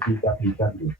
www.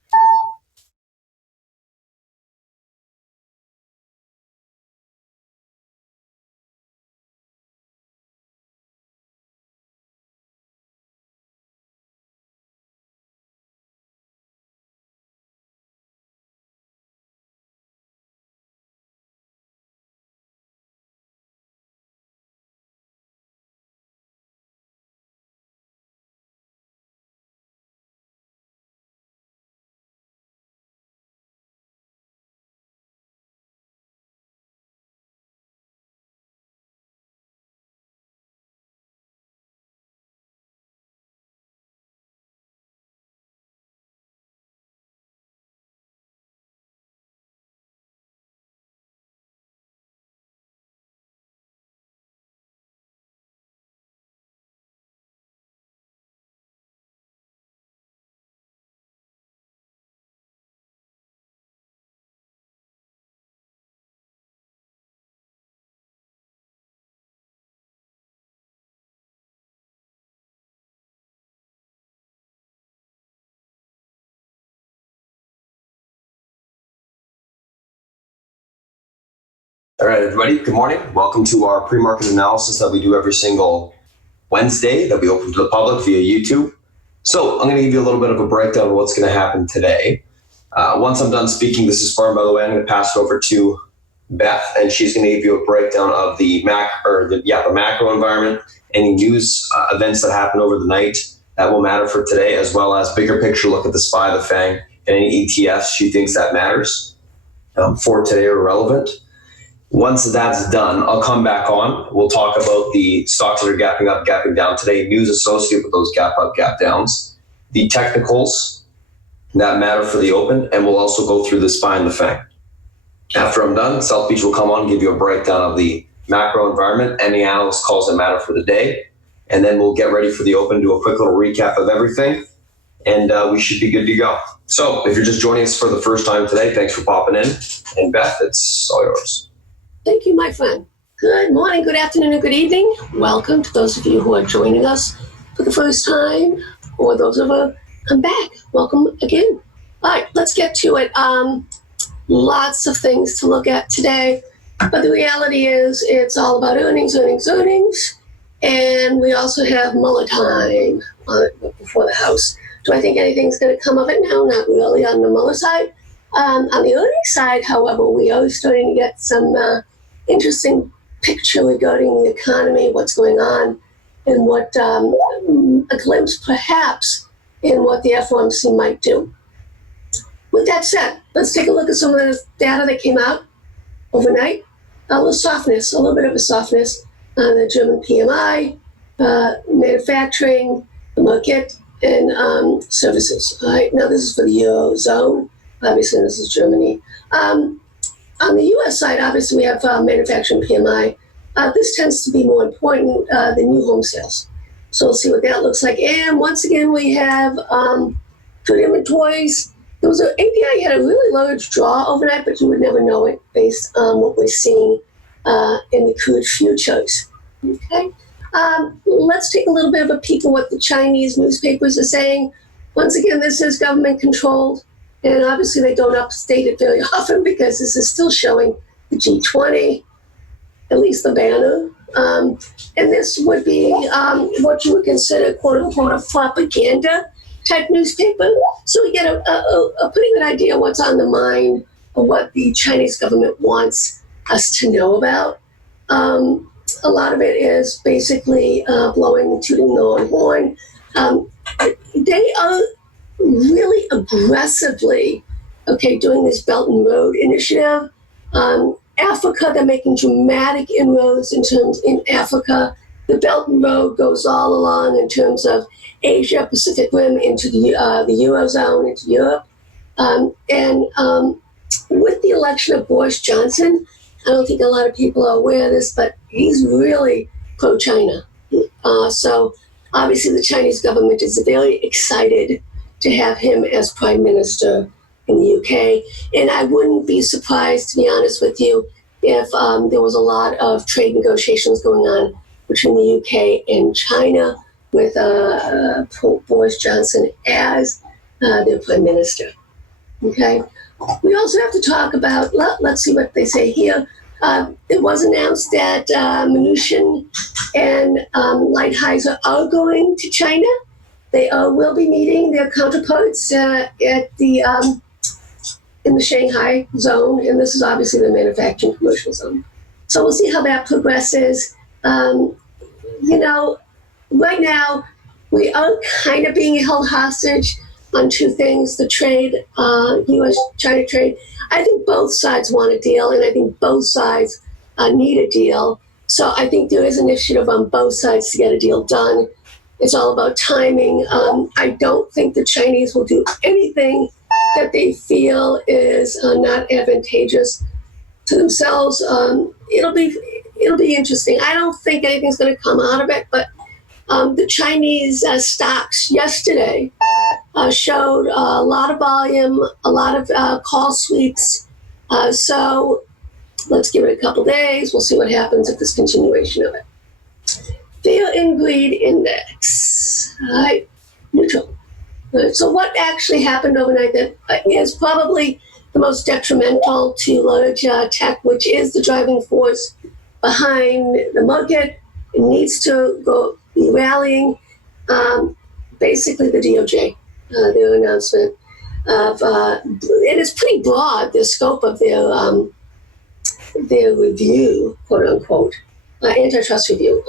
All right, everybody, good morning. Welcome to our pre-market analysis that we do every single Wednesday that we open to the public via YouTube. So I'm going to give you a little bit of a breakdown of what's going to happen today. Once I'm done speaking, this is Spartan, by the way, I'm going to pass it over to Beth, and she's going to give you a breakdown of the macro environment, any news events that happen over the night that will matter for today, as well as bigger picture look at the SPY, the FANG, and any ETFs she thinks that matters for today or relevant. Once that's done, I'll come back on. We'll talk about the stocks that are gapping up, gapping down today, news associated with those gap up, gap downs, the technicals that matter for the open, and we'll also go through the SPY and the FANG. After I'm done, South Beach will come on and give you a breakdown of the macro environment, any analyst calls that matter for the day, and then we'll get ready for the open, do a quick little recap of everything, and we should be good to go. So if you're just joining us for the first time today, thanks for popping in. And Beth, it's all yours. Thank you, my friend. Good morning, good afternoon, and good evening. Welcome to those of you who are joining us for the first time, or those of you come back. Welcome again. All right, let's get to it. Lots of things to look at today, but the reality is it's all about earnings. And we also have Mueller time before the House. Do I think anything's going to come of it now? Not really on the Mueller side. On the earnings side, however, we are starting to get some interesting picture regarding the economy, what's going on, and what a glimpse perhaps in what the FOMC might do. With that said, let's take a look at some of the data that came out overnight. A little bit of a softness on the German PMI, manufacturing, the market, and services. All right, now this is for the Eurozone. Obviously, this is Germany. On the U.S. side, obviously, we have manufacturing PMI. This tends to be more important than new home sales. So we'll see what that looks like. And once again, we have good inventories. API had a really large draw overnight, but you would never know it based on what we're seeing in the crude futures. Okay. Let's take a little bit of a peek at what the Chinese newspapers are saying. Once again, this is government controlled. And obviously they don't update it very often because this is still showing the G20, at least the banner. And this would be what you would consider, quote unquote, a propaganda type newspaper. So we get a pretty good idea of what's on the mind of what the Chinese government wants us to know about. A lot of it is basically blowing and tooting their own horn. They are really aggressively, doing this Belt and Road initiative. Africa, they're making dramatic inroads in Africa. The Belt and Road goes all along in terms of Asia, Pacific Rim, into the Eurozone, into Europe. With the election of Boris Johnson, I don't think a lot of people are aware of this, but he's really pro-China. So obviously the Chinese government is very excited to have him as prime minister in the UK. And I wouldn't be surprised, to be honest with you, if there was a lot of trade negotiations going on between the UK and China with Boris Johnson as their prime minister. Okay. We also have to talk about, let's see what they say here. It was announced that Mnuchin and Lighthizer are going to China. They will be meeting their counterparts at the in the Shanghai zone, and this is obviously the manufacturing commercial zone. So we'll see how that progresses. Right now we are kind of being held hostage on two things: the trade, U.S.-China trade. I think both sides want a deal, and I think both sides need a deal. So I think there is initiative on both sides to get a deal done. It's all about timing. I don't think the Chinese will do anything that they feel is not advantageous to themselves. It'll be interesting. I don't think anything's going to come out of it, but the Chinese stocks yesterday showed a lot of volume, a lot of call sweeps. So let's give it a couple days. We'll see what happens if there's continuation of it. Fear and greed index, all right, neutral. All right, so what actually happened overnight that is probably the most detrimental to large tech, which is the driving force behind the market? It needs to go be rallying. Basically, the DOJ, their announcement of it is pretty broad, the scope of their review, quote unquote, antitrust review.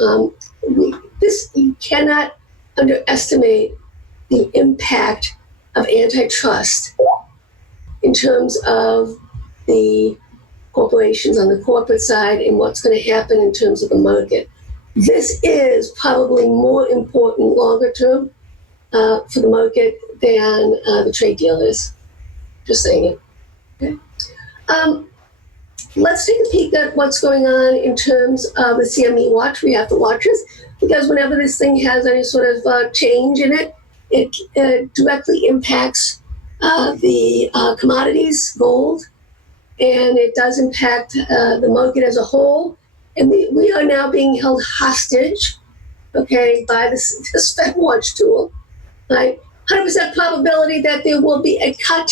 You cannot underestimate the impact of antitrust in terms of the corporations on the corporate side and what's going to happen in terms of the market. This is probably more important longer term for the market than the trade deal is. Just saying it. Okay. Let's take a peek at what's going on in terms of the CME watch. We have to watch this because whenever this thing has any sort of change in it, it directly impacts the commodities, gold, and it does impact the market as a whole. And we are now being held hostage, okay, by this Fed Watch tool, right? 100% probability that there will be a cut.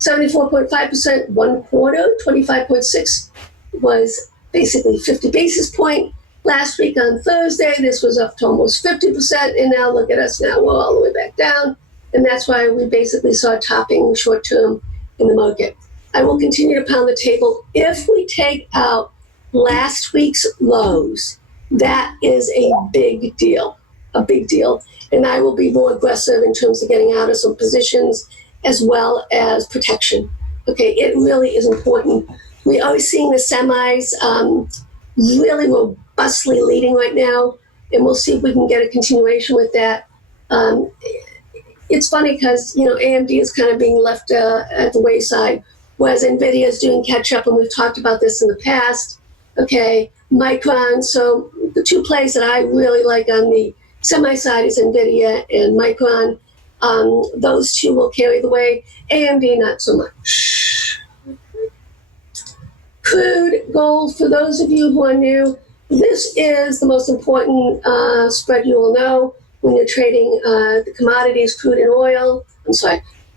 74.5% one quarter, 25.6 was basically 50 basis point. Last week on Thursday, this was up to almost 50%, and now look at us now, we're all the way back down, and that's why we basically saw topping short term in the market. I will continue to pound the table. If we take out last week's lows, that is a big deal, and I will be more aggressive in terms of getting out of some positions as well as protection. Okay, it really is important. We are seeing the semis really robustly leading right now, and we'll see if we can get a continuation with that. It's funny because AMD is kind of being left at the wayside, whereas NVIDIA is doing catch up, and we've talked about this in the past. Okay, Micron. So the two plays that I really like on the semi side is NVIDIA and Micron. Those two will carry the way. AMD, not so much. Crude, gold, for those of you who are new, this is the most important spread you will know when you're trading the commodities, crude and oil.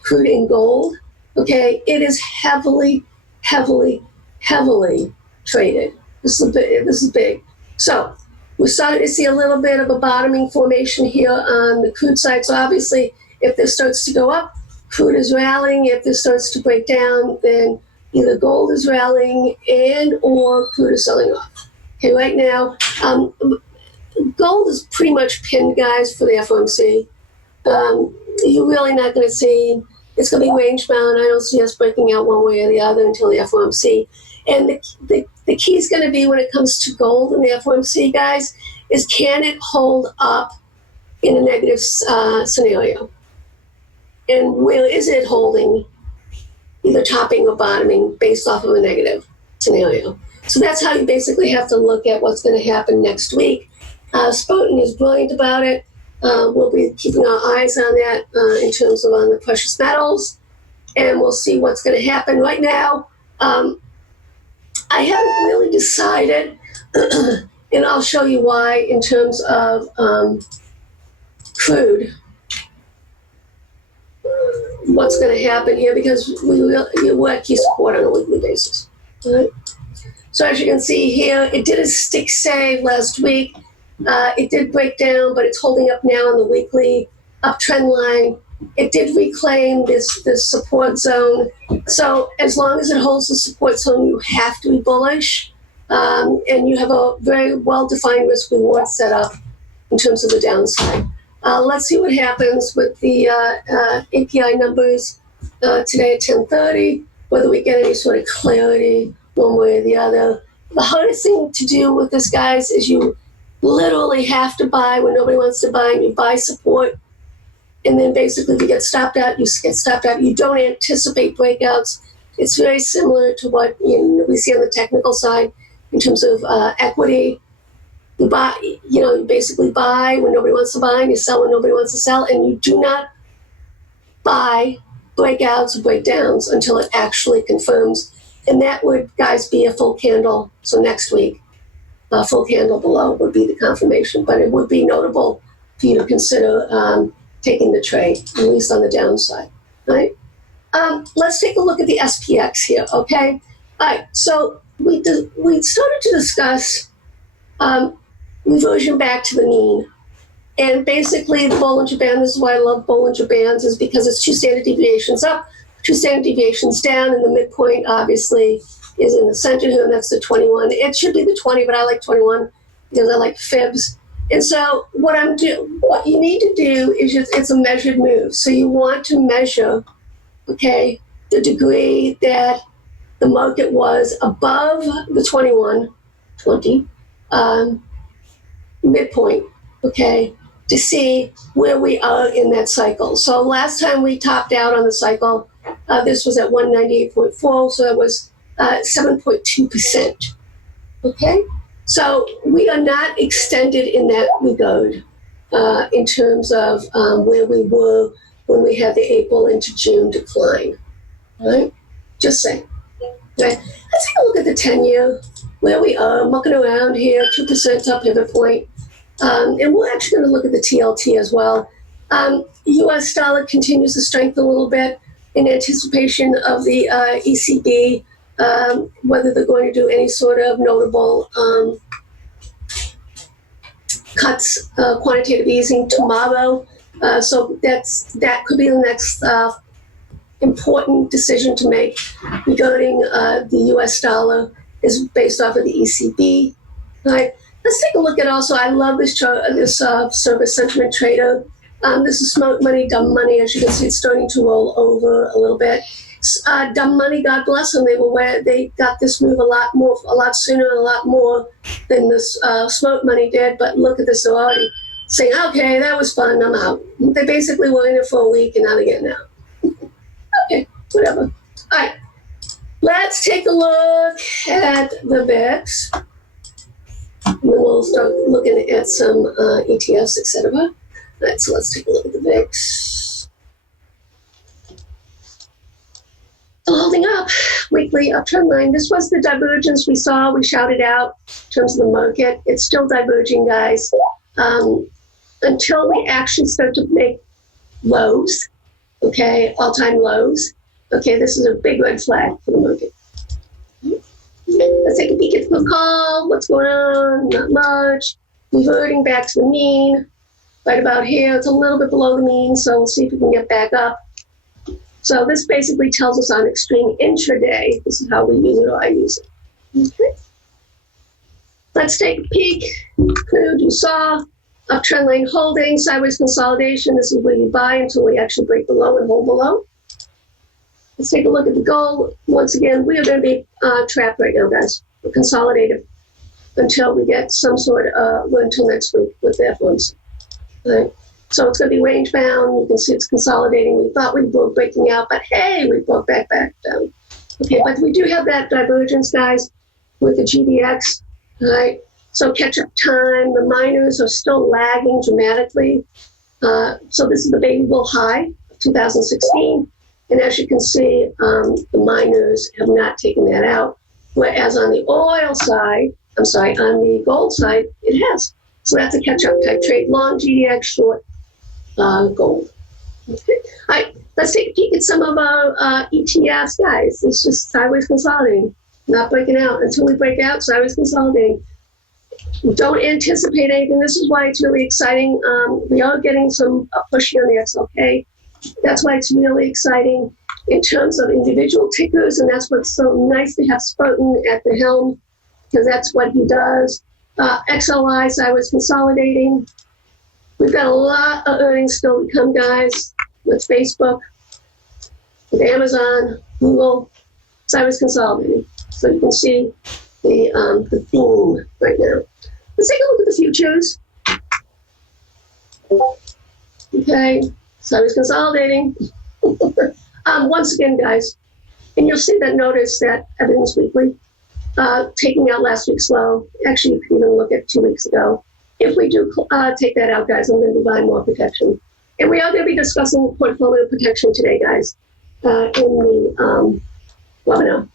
Crude and gold. Okay, it is heavily, heavily, heavily traded. This is big. So we're starting to see a little bit of a bottoming formation here on the crude side. So obviously, if this starts to go up, crude is rallying. If this starts to break down, then either gold is rallying and or crude is selling off. Okay, right now, gold is pretty much pinned, guys, for the FOMC. You're really not going to see, it's going to be range bound. I don't see us breaking out one way or the other until the FOMC. And the key is going to be when it comes to gold and the FOMC, guys, is can it hold up in a negative scenario? And where is it holding, either topping or bottoming based off of a negative scenario? So that's how you basically have to look at what's going to happen next week. Spartan is brilliant about it. We'll be keeping our eyes on that in terms of on the precious metals, and we'll see what's going to happen. Right now, I haven't really decided, and I'll show you why in terms of crude. what's going to happen here, because we're at key support on a weekly basis. All right? So as you can see here, it did a stick save last week. It did break down, but it's holding up now on the weekly uptrend line. It did reclaim this support zone. So as long as it holds the support zone, you have to be bullish. And you have a very well-defined risk-reward setup in terms of the downside. Let's see what happens with the API numbers today at 10:30, whether we get any sort of clarity one way or the other. The hardest thing to do with this, guys, is you literally have to buy when nobody wants to buy, and you buy support. And then basically if you get stopped out, you get stopped out. You don't anticipate breakouts. It's very similar to what we see on the technical side in terms of equity. You buy, you basically buy when nobody wants to buy, and you sell when nobody wants to sell, and you do not buy breakouts or breakdowns until it actually confirms. And that would, guys, be a full candle. So next week, a full candle below would be the confirmation. But it would be notable for you to consider taking the trade, at least on the downside, right? Let's take a look at the SPX here, okay? All right, so we started to discuss reversion back to the mean. And basically the Bollinger Band, this is why I love Bollinger Bands, is because it's 2 standard deviations up, 2 standard deviations down, and the midpoint obviously is in the center here, and that's the 21. It should be the 20, but I like 21 because I like fibs. And so what you need to do is it's a measured move. So you want to measure, okay, the degree that the market was above the 20 midpoint, okay, to see where we are in that cycle. So last time we topped out on the cycle, this was at 198.4, so that was 7.2%, okay? So we are not extended in that regard in terms of where we were when we had the April into June decline, right? Just saying. Okay. Let's take a look at the 10-year, where we are, mucking around here, 2% up pivot point. And we're actually going to look at the TLT as well. U.S. dollar continues to strengthen a little bit in anticipation of the ECB, whether they're going to do any sort of notable cuts, quantitative easing tomorrow. So that could be the next important decision to make regarding the U.S. dollar is based off of the ECB. All right. Let's take a look at also, I love this chart, this service sentiment trader. This is smart money, dumb money. As you can see, it's starting to roll over a little bit. Dumb money, God bless them. They got this move a lot sooner and a lot more than this smart money did. But look at this, they're already saying, okay, that was fun, I'm out. They basically were in it for a week and now they're getting out. Okay, whatever. All right, let's take a look at the VIX. And then we'll start looking at some ETFs, etc. All right, so let's take a look at the VIX. Still holding up, weekly uptrend line. This was the divergence we saw, we shouted out in terms of the market. It's still diverging, guys, until we actually start to make lows, okay, all-time lows. Okay, this is a big red flag for the market. Let's take a peek at the call. What's going on? Not much. Reverting back to the mean. Right about here. It's a little bit below the mean, so we'll see if we can get back up. So this basically tells us on extreme intraday. This is how we use it, or I use it. Okay. Let's take a peek. Crude, you saw. Uptrend line holding, sideways consolidation. This is where you buy until we actually break below and hold below. Let's take a look at the gold. Once again, we are going to be trapped right now, guys. We're consolidated until we get some sort of, until next week with the FOMC. Right? So it's going to be range bound. You can see it's consolidating. We thought we were breaking out, but hey, we broke back down. Okay, but we do have that divergence, guys, with the GDX. Right? So catch-up time. The miners are still lagging dramatically. So this is the baby bull high of 2016. And as you can see, the miners have not taken that out. Whereas on the oil side, on the gold side, it has. So that's a catch-up type trade. Long GDX, short gold. Okay. All right, let's take a peek at some of our ETFs, guys. It's just sideways consolidating, not breaking out. Until we break out, sideways consolidating. Don't anticipate anything. This is why it's really exciting. We are getting some push here on the XLK. That's why it's really exciting in terms of individual tickers, and that's what's so nice to have Spartan at the helm, because that's what he does. XLI, sideways consolidating. We've got a lot of earnings still to come, guys, with Facebook, with Amazon, Google, sideways consolidating. So you can see the theme right now. Let's take a look at the futures. Okay, sideways consolidating. Once again, guys, and you'll see that notice that everything's weekly. Taking out last week's low. Actually, you can even look at 2 weeks ago. If we do take that out, guys, I'm going to be buying more protection. And we are going to be discussing portfolio protection today, guys, in the webinar.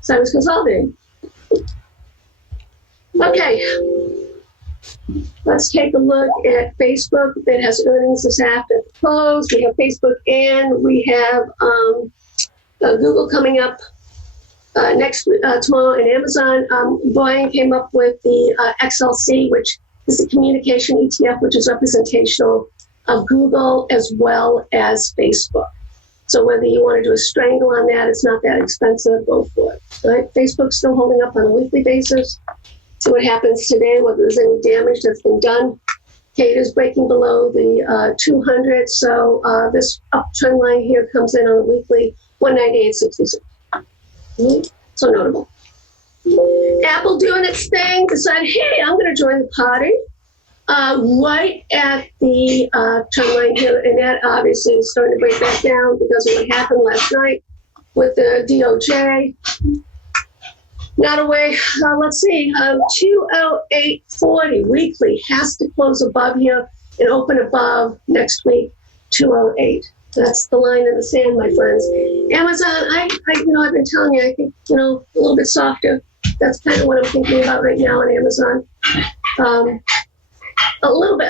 Sideways consolidating. Okay. Let's take a look at Facebook that has earnings this after the close. We have Facebook and we have Google coming up tomorrow, and Amazon. Brian came up with the XLC, which is the communication ETF, which is representational of Google as well as Facebook. So whether you want to do a strangle on that, it's not that expensive, go for it. All right? Facebook's still holding up on a weekly basis. See what happens today, whether there's any damage that's been done. Okay, it is breaking below the 200, so this uptrend line here comes in on a weekly 198.66. So notable. Apple doing its thing, decided, hey, I'm going to join the party right at the trend line here, and that obviously is starting to break back down because of what happened last night with the DOJ. Not away. Let's see. 208.40 weekly has to close above here and open above next week. 208. That's the line in the sand, my friends. Amazon, I've been telling you, I think, a little bit softer. That's kind of what I'm thinking about right now on Amazon. A little bit,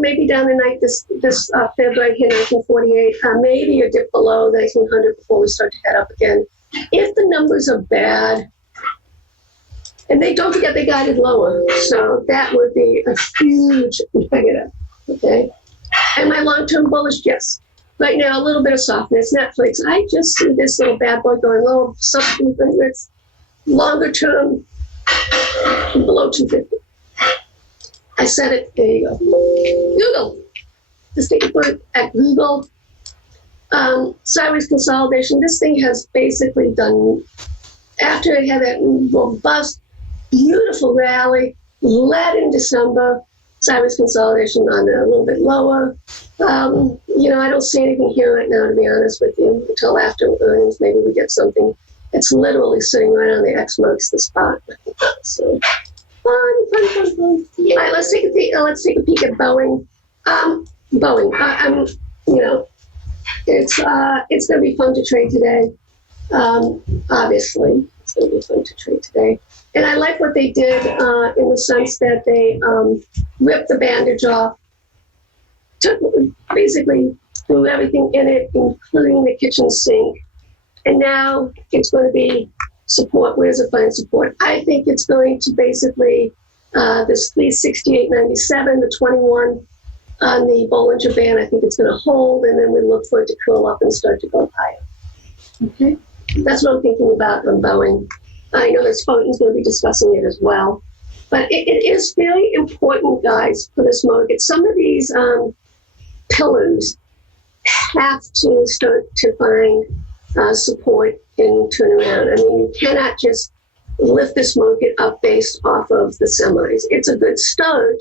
maybe down the night this Feb right here, 1948. Maybe a dip below the 1900 before we start to head up again. If the numbers are bad, and they don't forget they guided lower, so that would be a huge negative. Okay, am I long-term bullish? Yes. Right now, a little bit of softness. Netflix, I just see this little bad boy going low, sub-200s. Longer term, below 250. I said it. There you go. Google. Just take a look at Google. Sideways consolidation. This thing has basically done, after it had that robust, beautiful rally, led in December, sideways consolidation on a little bit lower. I don't see anything here right now, to be honest with you, until after earnings. Maybe we get something. It's literally sitting right on the X marks the spot. So fun. All right, let's take a peek at Boeing. Boeing. It's going to be fun to trade today. Obviously, it's going to be fun to trade today. And I like what they did in the sense that they ripped the bandage off, basically threw everything in it, including the kitchen sink. And now it's going to be support. Where's the find support? I think it's going to basically, this 368.97, the 21 on the Bollinger Band, I think it's going to hold, and then we look for it to curl up and start to go higher. Okay? That's what I'm thinking about on Boeing. I know that Spartan's going to be discussing it as well. But it is very important, guys, for this market. Some of these pillars have to start to find support and turn around. I mean, you cannot just lift this market up based off of the semis. It's a good start,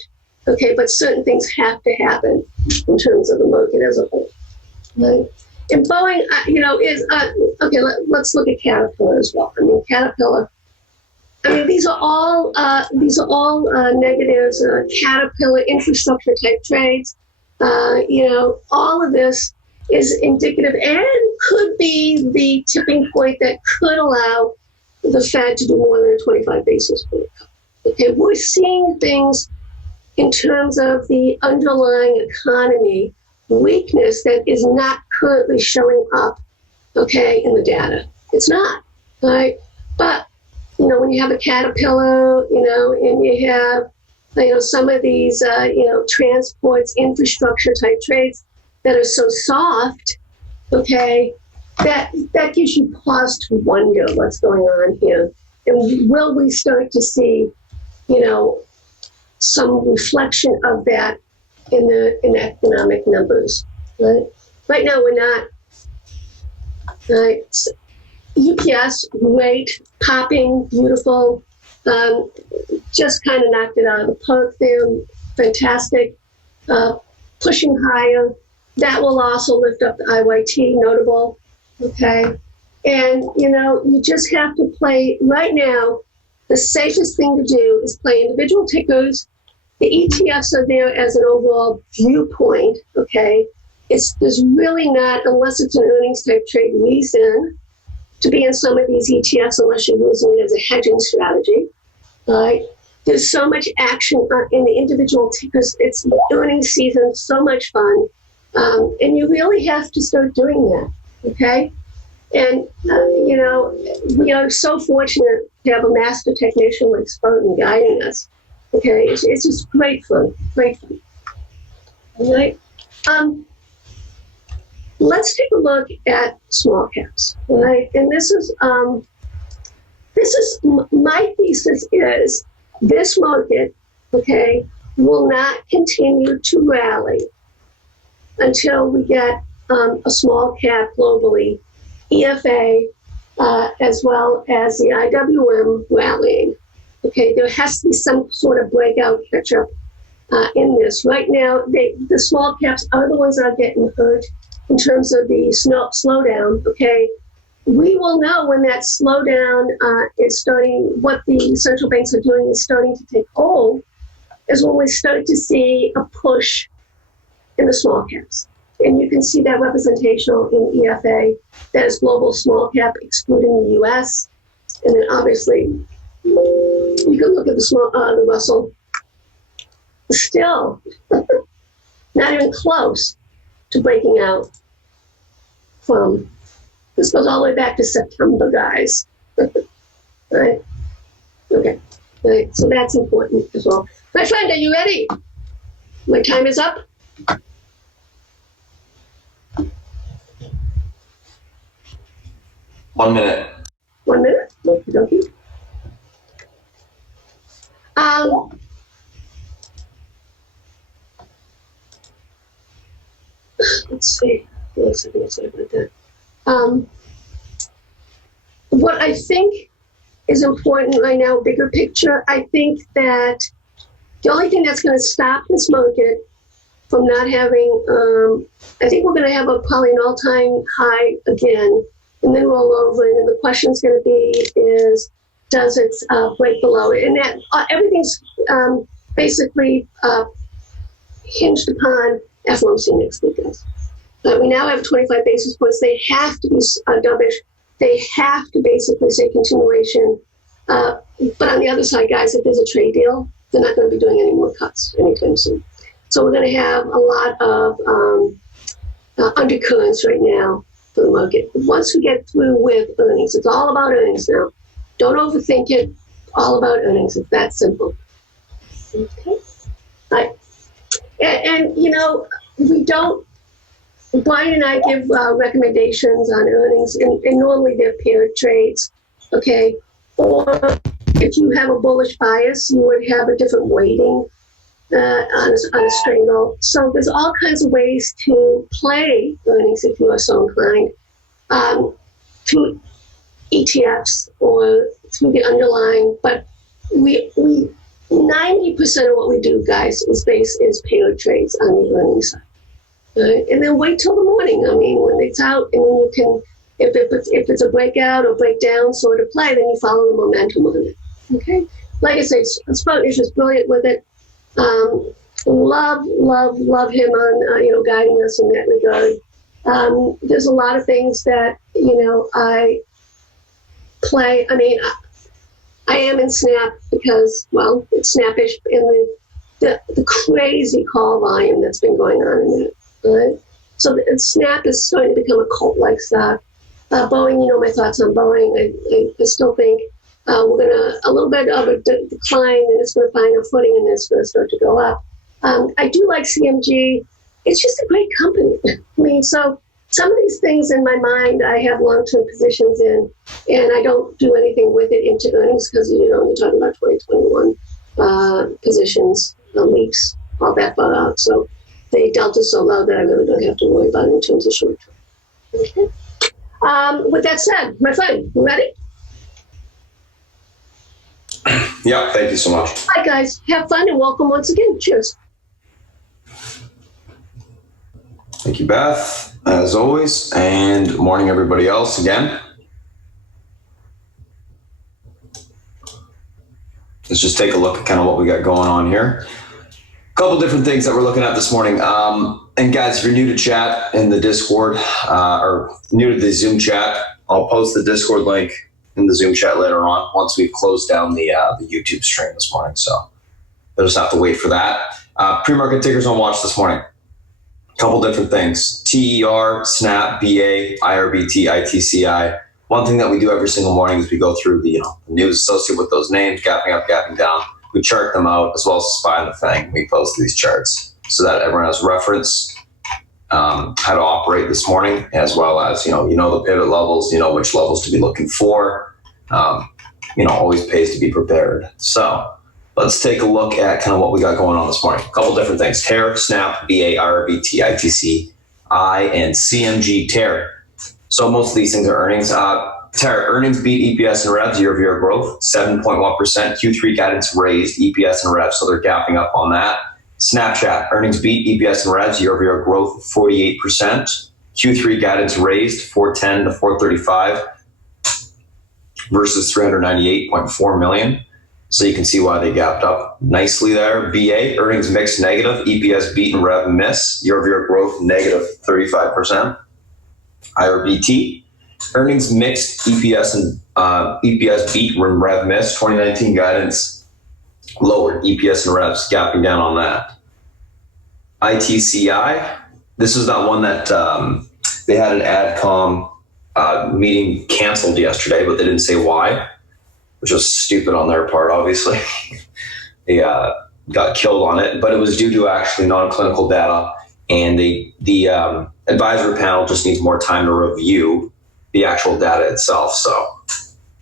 okay, but certain things have to happen in terms of the market as a whole. Right? And Boeing, is okay. Let's look at Caterpillar as well. I mean, Caterpillar. I mean, these are all negatives. Caterpillar infrastructure type trades. All of this is indicative and could be the tipping point that could allow the Fed to do more than a 25 basis point cut. Okay, we're seeing things in terms of the underlying economy weakness that is not currently showing up, okay, in the data. It's not, right? But, when you have a Caterpillar, and you have, some of these, transports, infrastructure type trades that are so soft, okay, that gives you pause to wonder what's going on here. And will we start to see, some reflection of that in economic numbers, right? Right now, we're not. Right? UPS, great, popping, beautiful, just kind of knocked it out of the park there, fantastic, pushing higher. That will also lift up the IYT, notable, okay? And, you just have to play, right now, the safest thing to do is play individual tickers. The ETFs are there as an overall viewpoint, okay? There's really not, unless it's an earnings type trade, reason to be in some of these ETFs unless you're using it as a hedging strategy, right? There's so much action in the individual tickers. It's earnings season, so much fun. And you really have to start doing that, okay? And, we are so fortunate to have a master technician like Spartan guiding us, okay? It's just great fun, great fun. All right? Let's take a look at small caps, right? And this is my thesis is this market, okay, will not continue to rally until we get a small cap globally, EFA, as well as the IWM rallying. Okay, there has to be some sort of breakout catch-up in this. Right now, the small caps are the ones that are getting hurt in terms of the slowdown, okay? We will know when that slowdown is starting, what the central banks are doing is starting to take hold, is when we start to see a push in the small caps. And you can see that representational in EFA, that is global small cap excluding the US. And then obviously, you can look at the Russell. Still, not even close to breaking out from, this goes all the way back to September, guys. Right? Okay. Right. So that's important as well. My friend, are you ready? My time is up. One minute. 1 minute? Okie dokie. Let's see. What I think is important right now, bigger picture, I think that the only thing that's going to stop this market from not having, I think we're going to have probably an all-time high again, and then roll over, and then the question's going to be is, does it break below it? And that everything's basically hinged upon FOMC next week, guys. We now have 25 basis points. They have to be dovish. They have to basically say continuation. But on the other side, guys, if there's a trade deal, they're not going to be doing any more cuts anytime soon. So we're going to have a lot of undercurrents right now for the market. Once we get through with earnings, it's all about earnings now. Don't overthink it. All about earnings. It's that simple. Okay. Right. And we don't. Brian and I give recommendations on earnings, and normally they're paired trades, okay? Or if you have a bullish bias, you would have a different weighting on a strangle. So there's all kinds of ways to play earnings if you are so inclined, through ETFs or through the underlying. But we 90% of what we do, guys, is paired trades on the earnings side. And then wait till the morning. I mean, when it's out, and then you can, if it's a breakout or breakdown sort of play, then you follow the momentum on it. Okay? Like I say, Spartan is just brilliant with it. Love him on, guiding us in that regard. There's a lot of things that, I play. I mean, I am in Snap because, well, it's snappish in the crazy call volume that's been going on in it. Right? So Snap is starting to become a cult-like stock. Boeing, you know my thoughts on Boeing. I still think we're going to, a little bit of a decline, and it's going to find a footing, and it's going to start to go up. I do like CMG. It's just a great company. I mean, so some of these things in my mind, I have long-term positions in, and I don't do anything with it into earnings because, you know, you're talking about 2021 positions, leaks, all that bought out. So the delta's so low that I really don't have to worry about it in terms of short term. Okay. With that said, my friend, you ready? Yeah, thank you so much. All right, guys, have fun and welcome once again. Cheers. Thank you, Beth, as always, and morning, everybody else, again. Let's just take a look at kind of what we got going on here. A couple different things that we're looking at this morning. And guys, if you're new to chat in the Discord or new to the Zoom chat, I'll post the Discord link in the Zoom chat later on once we've closed down the YouTube stream this morning. So you'll just have to wait for that. Pre-market tickers on watch this morning. A couple different things. TER, SNAP, BA, IRBT, ITCI. One thing that we do every single morning is we go through the news associated with those names, gapping up, gapping down. We chart them out as well as SPY and the FANG. We post these charts so that everyone has reference how to operate this morning, as well as you know the pivot levels, you know which levels to be looking for. Always pays to be prepared. So let's take a look at kind of what we got going on this morning. A couple different things: TER, SNAP, BA, IRBT, ITC, and CMG TER. So most of these things are earnings. TER earnings beat EPS and revs year-over-year growth, 7.1%. Q3 guidance raised EPS and revs, so they're gapping up on that. Snapchat earnings beat EPS and revs year-over-year growth, 48%. Q3 guidance raised, 410 to 435 versus 398.4 million. So you can see why they gapped up nicely there. BA earnings mix negative, EPS beat and rev miss, year-over-year growth negative 35%. IRBT earnings mixed, EPS and EPS beat and rev miss. 2019 guidance lowered, EPS and revs gapping down on that. ITCI, this is that one that they had an AdCom meeting canceled yesterday, but they didn't say why, which was stupid on their part, obviously. They got killed on it, but it was due to actually non-clinical data, and the advisory panel just needs more time to review the actual data itself. So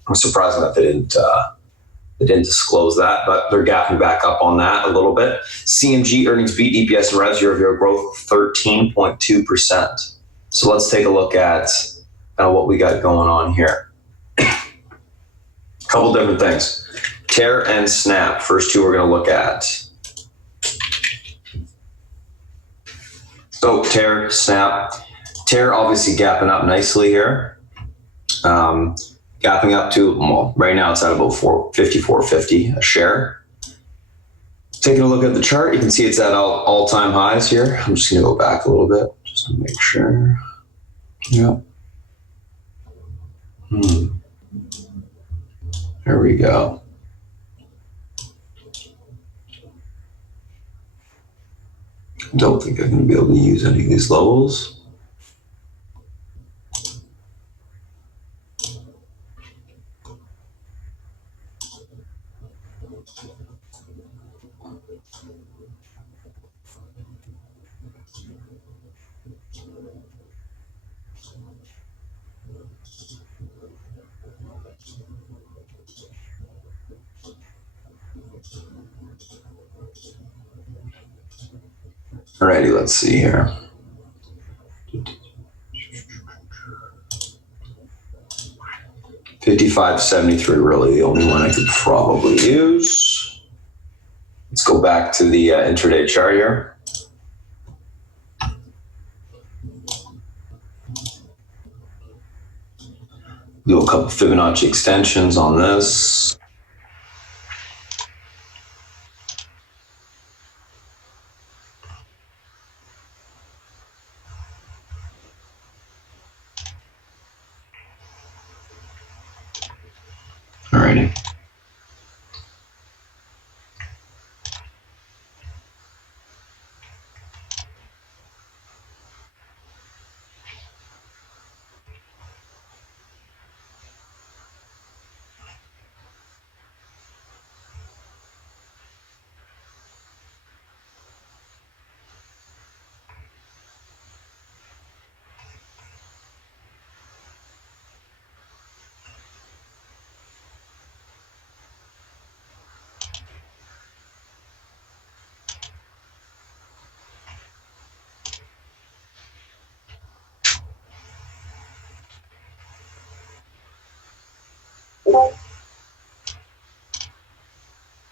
I'm surprised that they didn't disclose that, but they're gapping back up on that a little bit. CMG earnings beat EPS and revs year-over-year growth 13.2%. So let's take a look at what we got going on here. Couple different things. TER and SNAP, first two we're going to look at. So TER, SNAP. TER obviously gapping up nicely here. Gapping up to, well, right now it's at about $54.50 a share. Taking a look at the chart, you can see it's at all-time highs here. I'm just going to go back a little bit just to make sure. Yeah. There we go. Don't think I'm going to be able to use any of these levels. Alrighty, let's see here. $55.73, really the only one I could probably use. Let's go back to the intraday chart here. Do a couple Fibonacci extensions on this. Alrighty.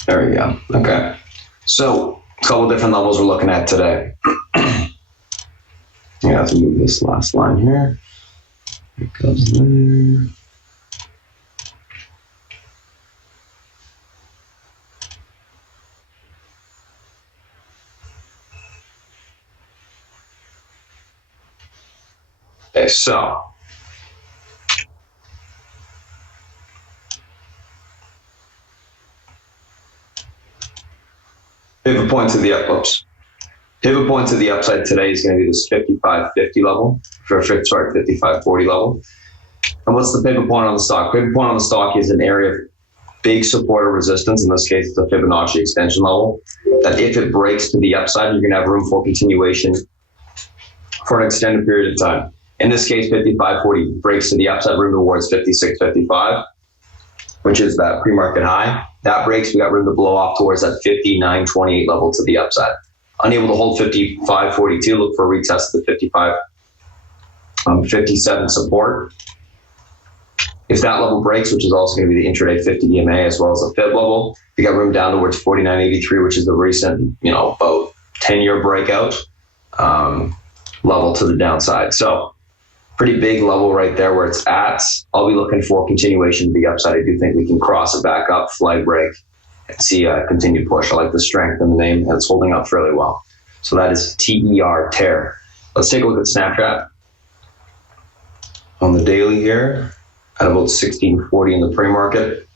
There we go. Okay. So a couple different levels we're looking at today. I have to move this last line here. It goes there. Okay, so pivot point to the pivot point to the upside today is going to be this 55.50 level for a 55.40 level. And what's the pivot point on the stock? Pivot point on the stock is an area of big support or resistance. In this case, it's the Fibonacci extension level. That if it breaks to the upside, you're going to have room for continuation for an extended period of time. In this case, 55.40 breaks to the upside, room towards 56.55, which is that pre-market high. That breaks, we got room to blow off towards that 59.28 level to the upside. Unable to hold 55.42, look for a retest of the 57 support. If that level breaks, which is also going to be the intraday 50 EMA as well as the fib level, we got room down towards 49.83, which is the recent, about 10-year breakout level to the downside. So pretty big level right there where it's at. I'll be looking for continuation to the upside. I do think we can cross it back up, flag break, and see a continued push. I like the strength in the name, and it's holding up fairly well. So that is TER, tear. Let's take a look at Snapchat. On the daily here, at about 1640 in the pre-market.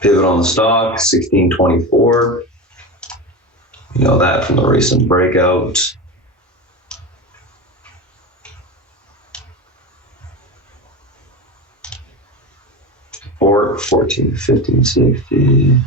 Pivot on the stock, 1624. You know that from the recent breakout. Support 1450 safety.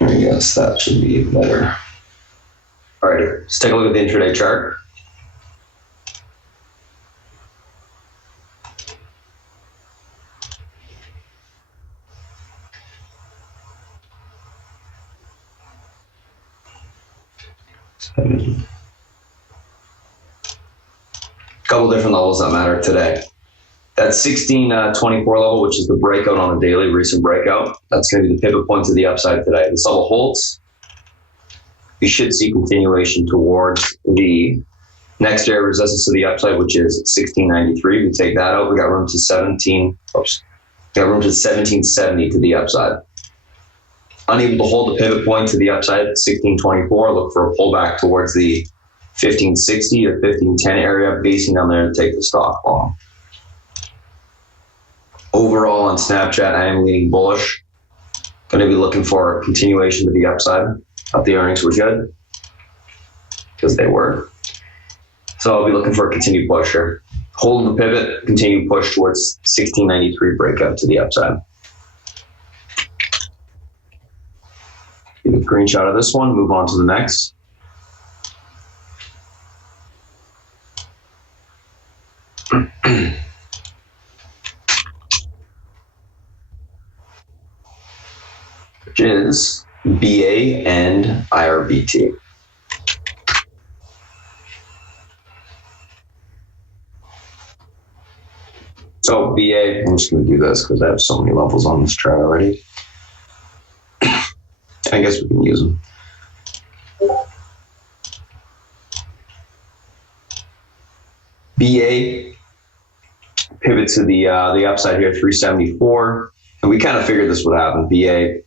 I guess that should be better. All right, let's take a look at the intraday chart. Couple different levels that matter today. That 1624 level, which is the breakout on the daily, recent breakout, that's going to be the pivot point to the upside today. This level holds. We should see continuation towards the next area of resistance to the upside, which is 1693. We take that out. We got room to 1770 to the upside. Unable to hold the pivot point to the upside at 1624. Look for a pullback towards the 1560 or 1510 area, basing down there to take the stock long. Overall on Snapchat, I am leaning bullish. Going to be looking for a continuation to the upside. Thought the earnings were good because they were. So I'll be looking for a continued push here. Hold the pivot, continue push towards 1693 breakout to the upside. Get a screenshot of this one, move on to the next. Which is BA and IRBT. So BA, I'm just going to do this because I have so many levels on this chart already. I guess we can use them. BA pivot to the upside here, 374, and we kind of figured this would happen. BA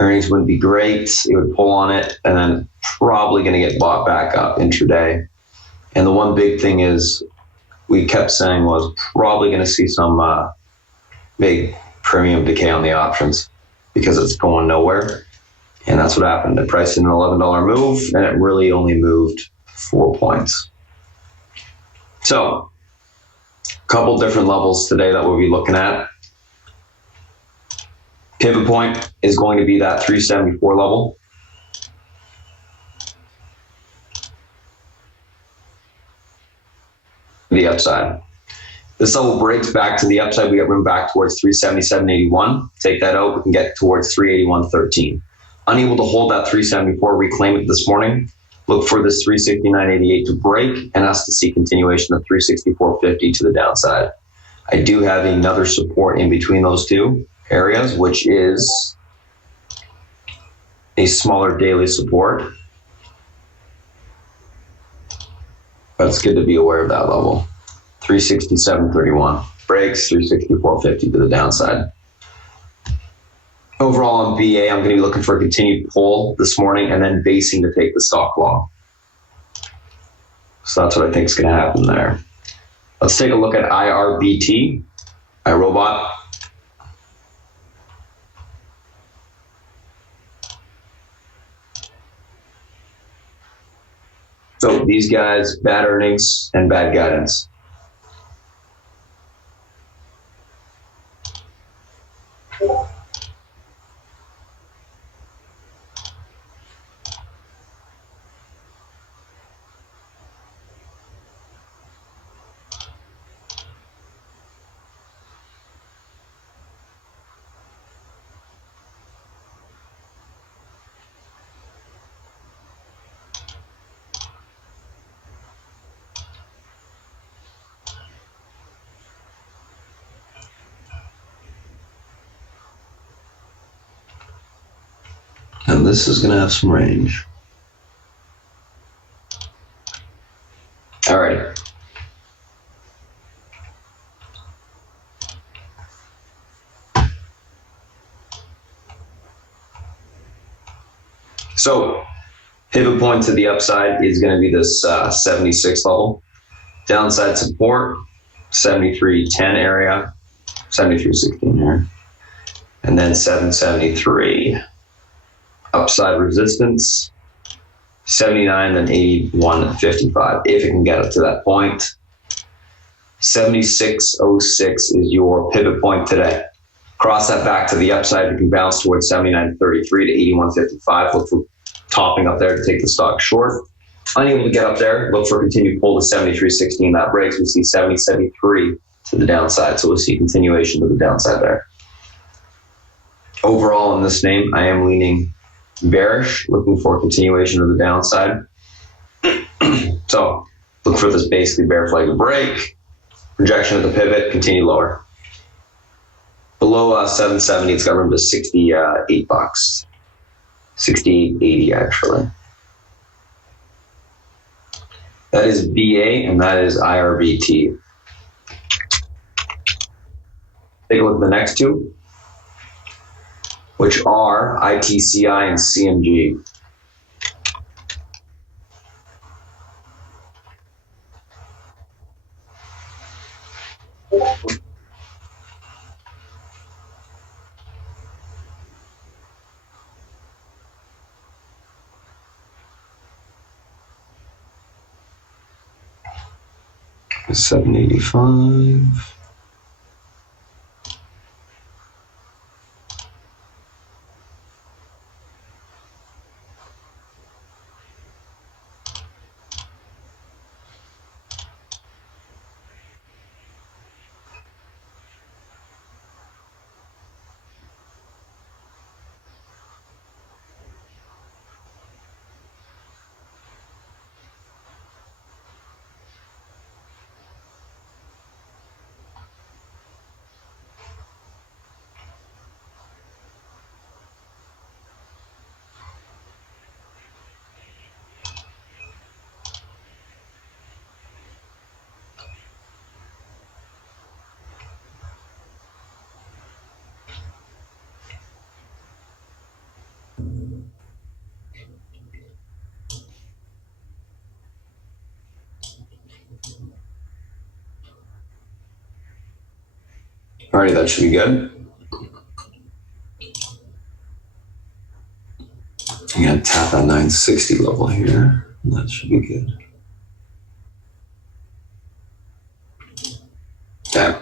earnings wouldn't be great. It would pull on it, and then probably going to get bought back up intraday. And the one big thing is we kept saying was probably going to see some big premium decay on the options because it's going nowhere. And that's what happened. It priced in an $11 move, and it really only moved 4 points. So, a couple different levels today that we'll be looking at. Pivot point is going to be that 374 level. The upside. This level breaks back to the upside. We get room back towards 377.81. Take that out, we can get towards 381.13. Unable to hold that 374, reclaim it this morning. Look for this 369.88 to break and us to see continuation of 364.50 to the downside. I do have another support in between those two areas, which is a smaller daily support. But it's good to be aware of that level. 367.31 breaks, 364.50 to the downside. Overall on BA, I'm going to be looking for a continued pull this morning and then basing to take the stock long. So that's what I think is going to happen there. Let's take a look at IRBT, iRobot. So these guys, bad earnings and bad guidance. And this is going to have some range. All right. So pivot point to the upside is going to be this 76 level. Downside support, 73.10 area, 73.16 here. And then 773. Upside resistance, 79 and 81.55. If it can get up to that point. 76.06 is your pivot point today. Cross that back to the upside, you can bounce towards 79.33 to 81.55. Look for topping up there to take the stock short. Unable to get up there, look for continued pull to 73.16. That breaks, we see 70.73 to the downside. So we'll see continuation to the downside there. Overall in this name, I am leaning bearish, looking for continuation of the downside. So look for this basically bear flag to break. Rejection of the pivot, continue lower. Below 770, it's got room to 68 bucks. 68.80 actually. That is BA and that is IRBT. Take a look at the next two, which are ITCI and CMG. $785. Alrighty, that should be good. I'm going to tap that 960 level here. That should be good. Okay.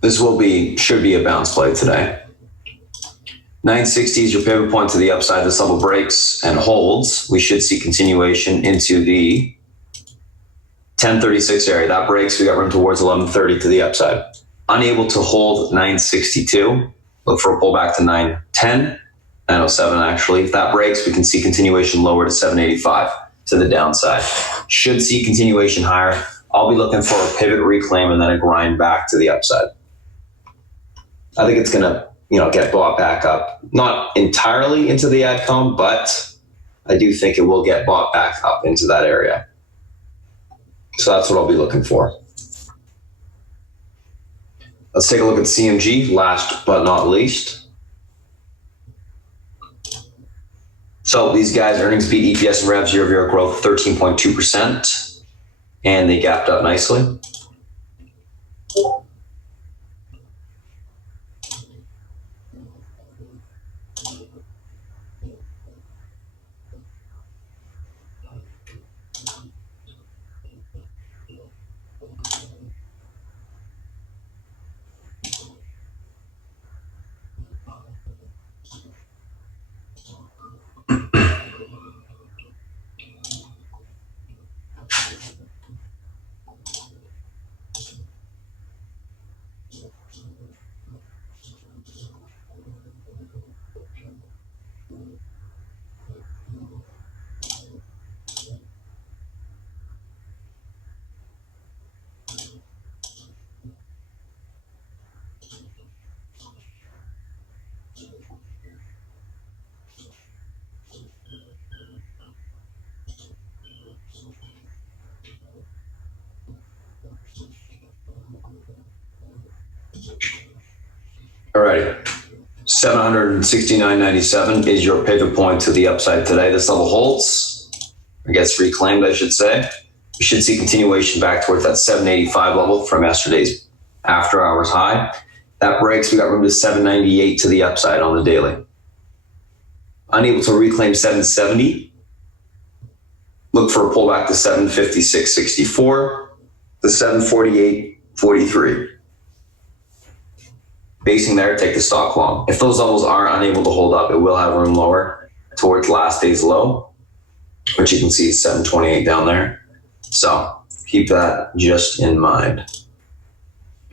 This should be a bounce play today. 960 is your pivot point to the upside. This level breaks and holds. We should see continuation into the 1036 area. That breaks. We got room towards 1130 to the upside. Unable to hold 962. Look for a pullback to 910, 907 actually. If that breaks, we can see continuation lower to 785 to the downside. Should see continuation higher. I'll be looking for a pivot reclaim and then a grind back to the upside. I think it's going to, get bought back up. Not entirely into the adcom, but I do think it will get bought back up into that area. So that's what I'll be looking for. Let's take a look at CMG, last but not least. So these guys, earnings beat EPS and revs, year-over-year growth 13.2%, and they gapped up nicely. Alrighty, 769.97 is your pivot point to the upside today. This level holds, or gets reclaimed, I should say. We should see continuation back towards that 785 level from yesterday's after hours high. That breaks, we got room to 798 to the upside on the daily. Unable to reclaim 770. Look for a pullback to 756.64, to 748.43. Basing there, take the stock long. If those levels are unable to hold up, it will have room lower towards last day's low, which you can see is 728 down there. So keep that just in mind.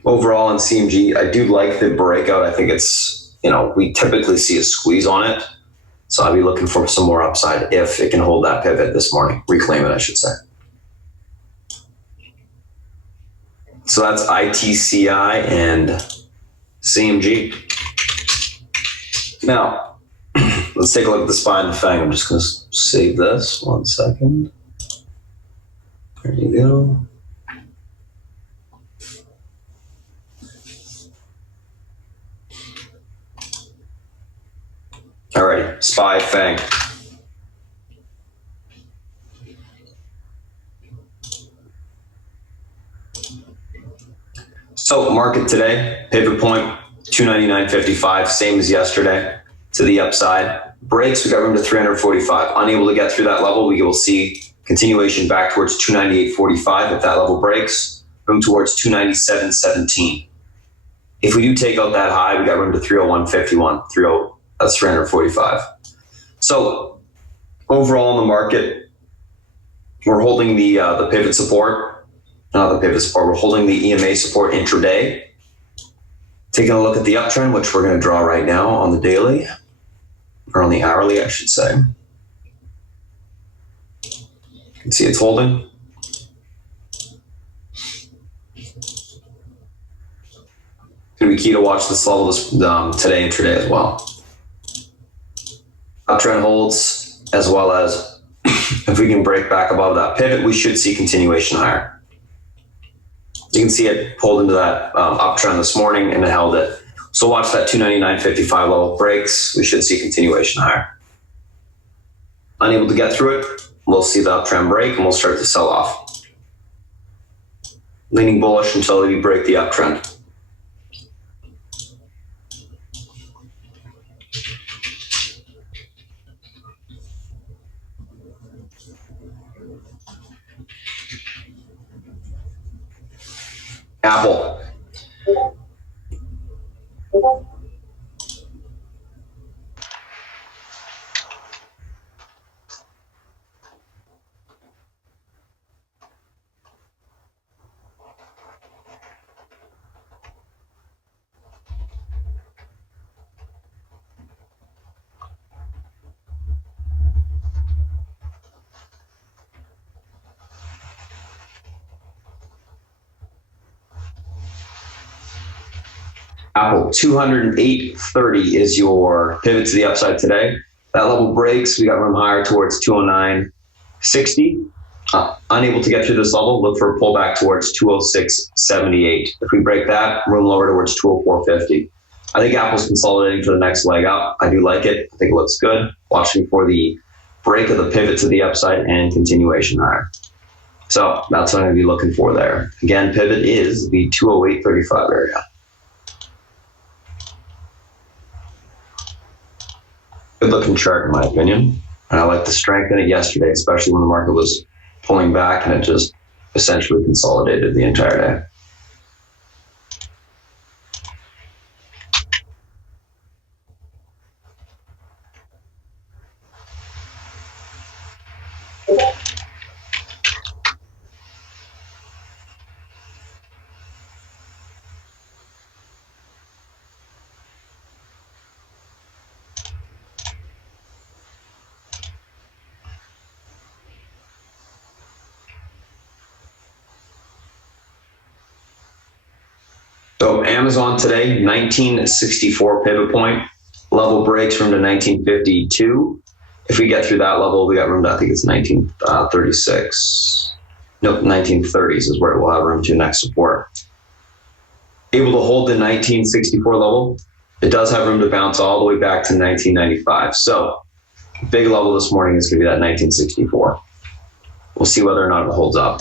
Overall in CMG, I do like the breakout. I think it's, we typically see a squeeze on it. So I'll be looking for some more upside if it can hold that pivot this morning. Reclaim it, I should say. So that's ITCI and CMG. Now, let's take a look at the SPY and the FANG. I'm just going to save this 1 second. There you go. Alrighty, SPY, FANG. So market today, pivot point, 299.55, same as yesterday to the upside. Breaks, we got room to 345. Unable to get through that level, we will see continuation back towards 298.45. If that level breaks, room towards 297.17. If we do take out that high, we got room to 301.51. That's 345. So overall in the market, we're holding the pivot support. Not the pivot support, we're holding the EMA support intraday. Taking a look at the uptrend, which we're going to draw right now on the daily, or on the hourly, I should say. You can see it's holding. It's going to be key to watch this level today intraday as well. Uptrend holds, as well as if we can break back above that pivot, we should see continuation higher. You can see it pulled into that uptrend this morning and it held it. So watch that 299.55 level breaks. We should see continuation higher. Unable to get through it, we'll see the uptrend break and we'll start to sell off. leaning bullish until we break the uptrend. Apple. Apple, 208.30 is your pivot to the upside today. That level breaks, we got room higher towards 209.60. Unable to get through this level, look for a pullback towards 206.78. If we break that, room lower towards 204.50. I think Apple's consolidating for the next leg up. I do like it. I think it looks good. Watching for the break of the pivot to the upside and continuation higher. So that's what I'm going to be looking for there. Again, pivot is the 208.35 area. Good looking chart in my opinion. And I like the strength in it yesterday, especially when the market was pulling back and it just essentially consolidated the entire day. So Amazon today, 1964 pivot point. Level breaks room to 1952. If we get through that level, we got room to, I think it's 1936. Nope, 1930s is where we'll have room to next support. Able to hold the 1964 level. It does have room to bounce all the way back to 1995. So big level this morning is going to be that 1964. We'll see whether or not it holds up.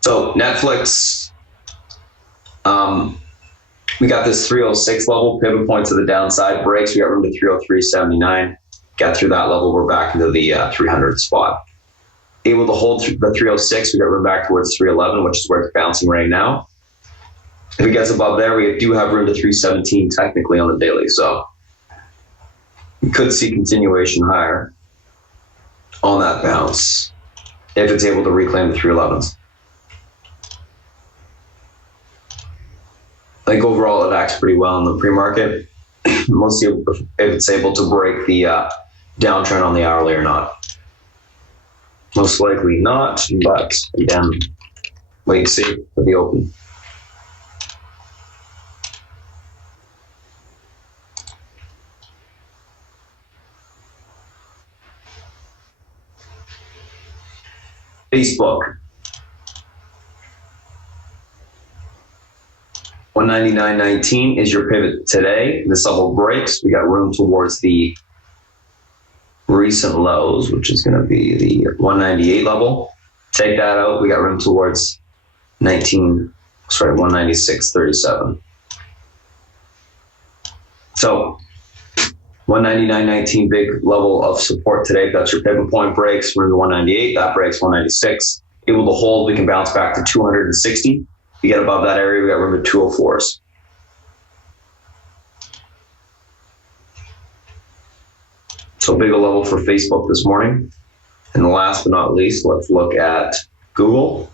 So Netflix, we got this 306 level, pivot point to the downside, breaks, we got room to 303.79. Get through that level, we're back into the 300 spot. Able to hold the 306, we got room back towards 311, which is where it's bouncing right now. If it gets above there, we do have room to 317 technically on the daily, so we could see continuation higher on that bounce if it's able to reclaim the 311s. I think overall it acts pretty well in the pre-market. We'll see if it's able to break the downtrend on the hourly or not. Most likely not, but again, wait and see for the open. Facebook. 199.19 is your pivot today. This level breaks. We got room towards the recent lows, which is going to be the 198 level. Take that out. We got room towards 196.37. So 199.19, big level of support today. That's your pivot point breaks. Room to 198. That breaks 196. Able to hold. We can bounce back to 260. You get above that area, we got room to 204s. So big a level for Facebook this morning. And last but not least, let's look at Google.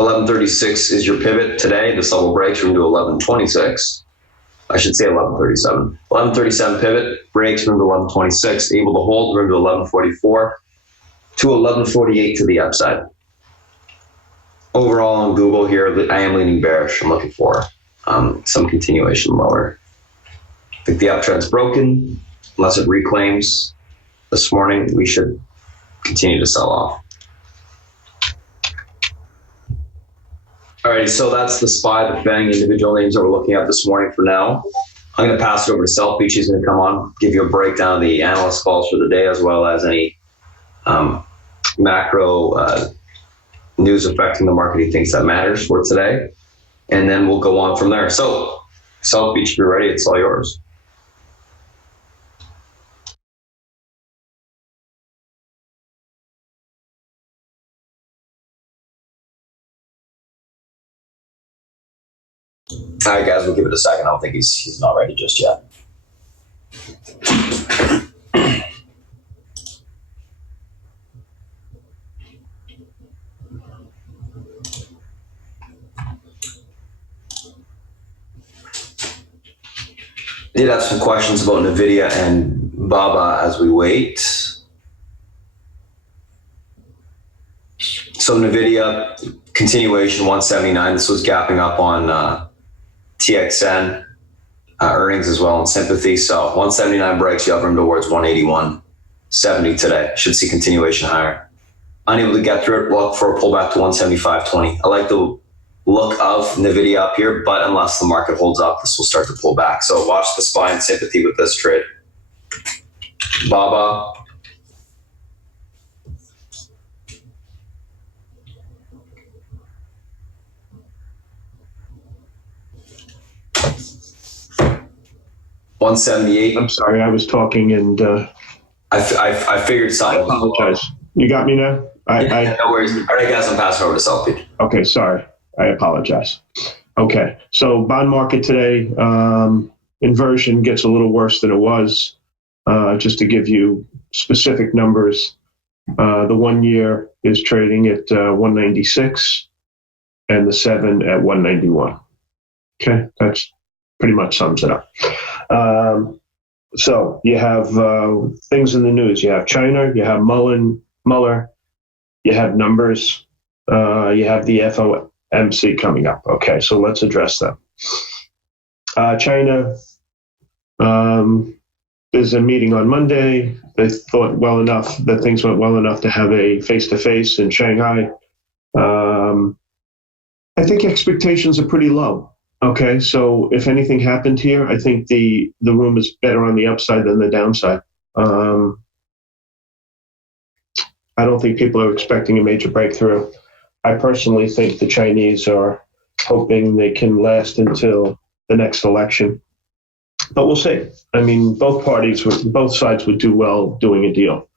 1136 is your pivot today. This level breaks room to 1126. I should say 1137. 1137 pivot, breaks room to 1126, able to hold room to 1144 to 1148 to the upside. Overall on Google here, I am leaning bearish. I'm looking for some continuation lower. I think the uptrend's broken. Unless it reclaims this morning, we should continue to sell off. Alrighty, so that's the SPY, the FANG individual names that we're looking at this morning for now. I'm going to pass it over to Selfie. She's going to come on, give you a breakdown of the analyst calls for the day, as well as any macro news affecting the market he thinks that matters for today. And then we'll go on from there. So, Selfie, if you're ready, it's all yours. All right, guys, we'll give it a second. I don't think he's not ready just yet. Did have some questions about NVIDIA and Baba as we wait. So NVIDIA, continuation 179. This was gapping up on TXN earnings as well in sympathy. So 179 breaks, you have room towards 181.70 today. Should see continuation higher. Unable to get through it, look for a pullback to 175.20. I like the look of NVIDIA up here, but unless the market holds up, this will start to pull back. So watch the SPY in sympathy with this trade. Baba. $178. I'm sorry, I was talking and I figured something. I apologize. You got me now? No worries. All right, guys, I'm passing over to Selfie. Okay, sorry. I apologize. Okay, so bond market today, inversion gets a little worse than it was. Just to give you specific numbers, the 1 year is trading at 196 and the 7 at 191. Okay, that's pretty much sums it up. So you have things in the news. You have China, you have Mueller, you have numbers, you have the FOMC coming up. Okay, so let's address them. China, there's a meeting on Monday. They thought things went well enough to have a face-to-face in Shanghai. I think expectations are pretty low. Okay, so if anything happened here, I think the room is better on the upside than the downside. I don't think people are expecting a major breakthrough. I personally think the Chinese are hoping they can last until the next election. But we'll see. I mean, both sides would do well doing a deal.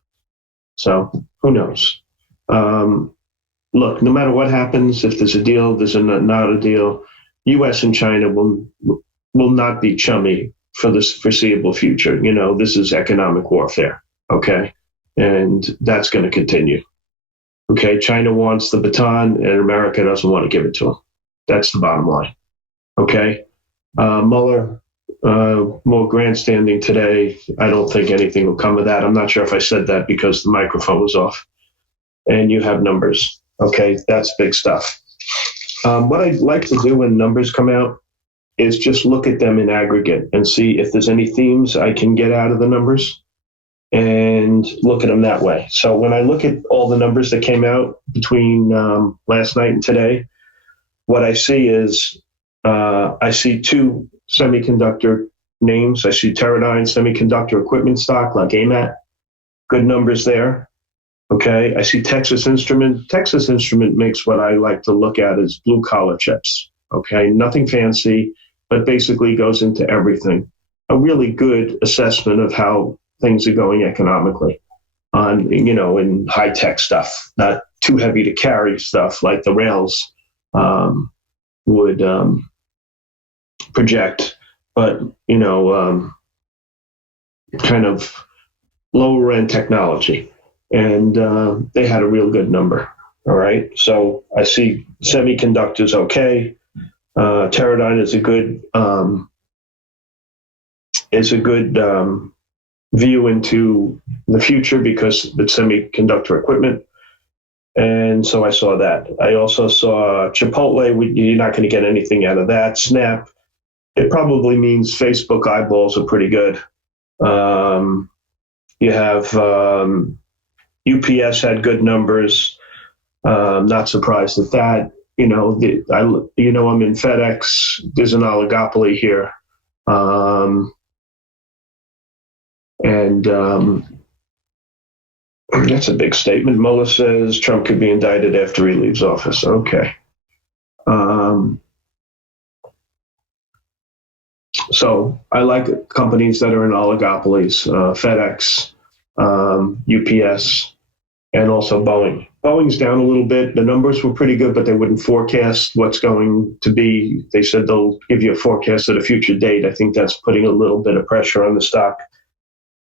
So who knows? Look, no matter what happens, if there's a deal, there's not a deal, U.S. and China will not be chummy for the foreseeable future. You know, this is economic warfare, okay? And that's going to continue. Okay, China wants the baton and America doesn't want to give it to them. That's the bottom line. Okay? Mueller, more grandstanding today. I don't think anything will come of that. I'm not sure if I said that because the microphone was off. And you have numbers. Okay, that's big stuff. What I'd like to do when numbers come out is just look at them in aggregate and see if there's any themes I can get out of the numbers and look at them that way. So when I look at all the numbers that came out between last night and today, what I see is I see two semiconductor names. I see Teradyne Semiconductor Equipment stock like AMAT. Good numbers there. Okay, I see Texas Instrument. Texas Instrument makes what I like to look at as blue-collar chips. Okay, nothing fancy, but basically goes into everything. A really good assessment of how things are going economically on, in high-tech stuff, not too heavy to carry stuff like the rails would project, but, kind of lower-end technology. And they had a real good number. All right. So I see semiconductors okay. Teradyne is a good view into the future because it's semiconductor equipment. And so I saw that. I also saw Chipotle. You're not going to get anything out of that. Snap. It probably means Facebook eyeballs are pretty good. You have UPS had good numbers. Not surprised at that. I'm in FedEx. There's an oligopoly here. And that's a big statement. Mueller says Trump could be indicted after he leaves office. Okay. So I like companies that are in oligopolies, FedEx, UPS, and also Boeing. Boeing's down a little bit. The numbers were pretty good, but they wouldn't forecast what's going to be. They said they'll give you a forecast at a future date. I think that's putting a little bit of pressure on the stock.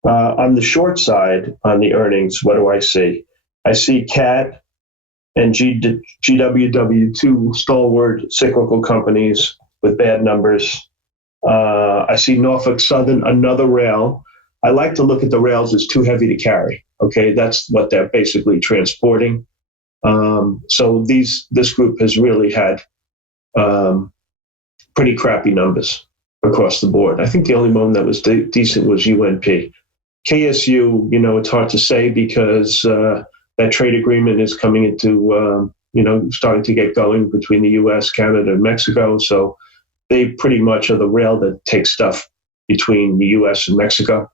On the short side, on the earnings, what do I see? I see CAT and GWW, two stalwart cyclical companies with bad numbers. I see Norfolk Southern, another rail. I like to look at the rails as too heavy to carry. Okay, that's what they're basically transporting. So this group has really had pretty crappy numbers across the board. I think the only one that was decent was UNP. KSU, it's hard to say because that trade agreement is coming into, starting to get going between the U.S., Canada, and Mexico. So they pretty much are the rail that takes stuff between the U.S. and Mexico.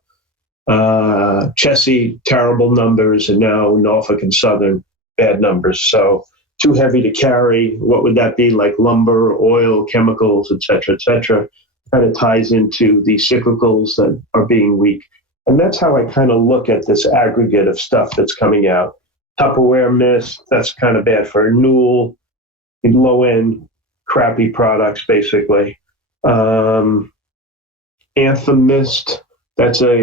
Chessie, terrible numbers, and now Norfolk and Southern, bad numbers. So too heavy to carry. What would that be? Like lumber, oil, chemicals, et cetera, kind of ties into the cyclicals that are being weak. And that's how I kind of look at this aggregate of stuff that's coming out. Tupperware mist, that's kind of bad for Newell, low-end, crappy products, basically. Anthem mist, that's a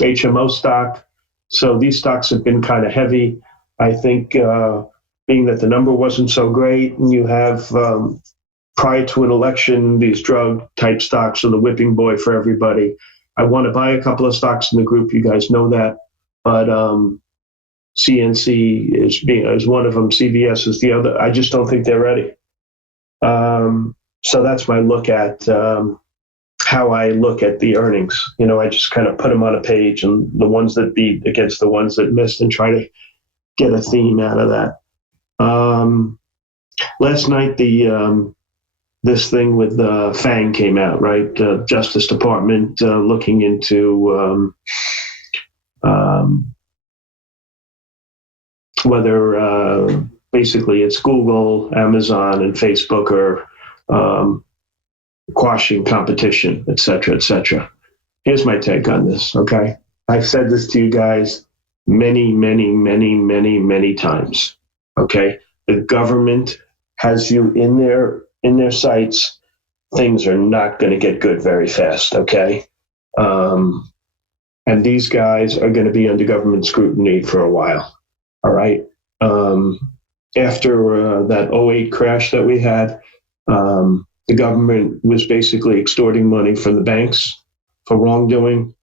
HMO stock. So these stocks have been kind of heavy. I think being that the number wasn't so great, and you have, prior to an election, these drug-type stocks are the whipping boy for everybody. I want to buy a couple of stocks in the group. You guys know that. But CNC is one of them. CVS is the other. I just don't think they're ready. So that's my look at how I look at the earnings. I just kind of put them on a page, and the ones that beat against the ones that missed, and try to get a theme out of that. Last night, this thing with FANG came out, right? Justice Department looking into whether basically it's Google, Amazon, and Facebook are quashing competition, et cetera, et cetera. Here's my take on this, okay? I've said this to you guys many, many, many, many, many times, okay? The government has you in their sights. Things are not going to get good very fast, okay? And these guys are going to be under government scrutiny for a while, all right? After that 2008 crash that we had, the government was basically extorting money from the banks for wrongdoing.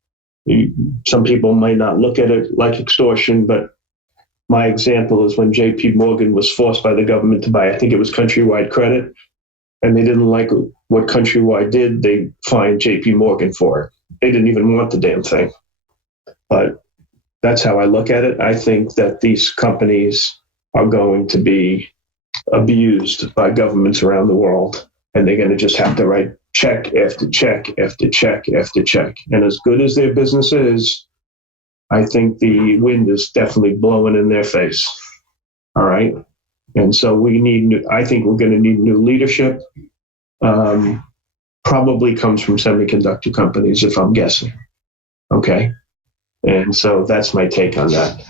Some people might not look at it like extortion, but my example is when J.P. Morgan was forced by the government to buy, I think it was Countrywide Credit, and they didn't like what Countrywide did, they fined J.P. Morgan for it. They didn't even want the damn thing. But that's how I look at it. I think that these companies are going to be abused by governments around the world, and they're going to just have to write check after check after check after check. And as good as their business is, I think the wind is definitely blowing in their face. All right. And so I think we're going to need new leadership. Probably comes from semiconductor companies, if I'm guessing. Okay. And so that's my take on that.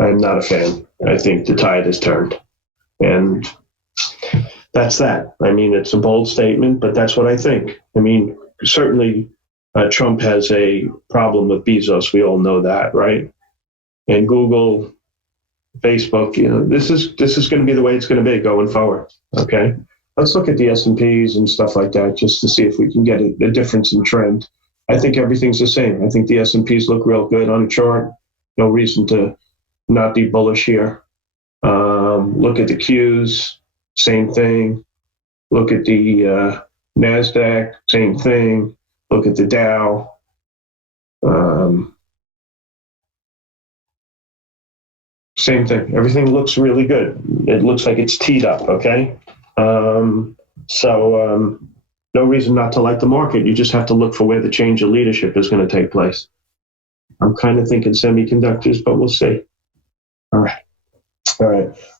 I'm not a fan. I think the tide has turned. And that's that. I mean, it's a bold statement, but that's what I think. I mean, certainly Trump has a problem with Bezos. We all know that, right? and Google, Facebook, this is going to be the way it's going to be going forward. Okay, let's look at the S&Ps and stuff like that just to see if we can get a difference in trend. I think everything's the same. I think the S&Ps look real good on a chart. No reason to not be bullish here. Look at the Qs, same thing. Look at the NASDAQ, same thing. Look at the Dow. Same thing. Everything looks really good. It looks like it's teed up, okay? No reason not to like the market. You just have to look for where the change of leadership is going to take place. I'm kind of thinking semiconductors, but we'll see. All right.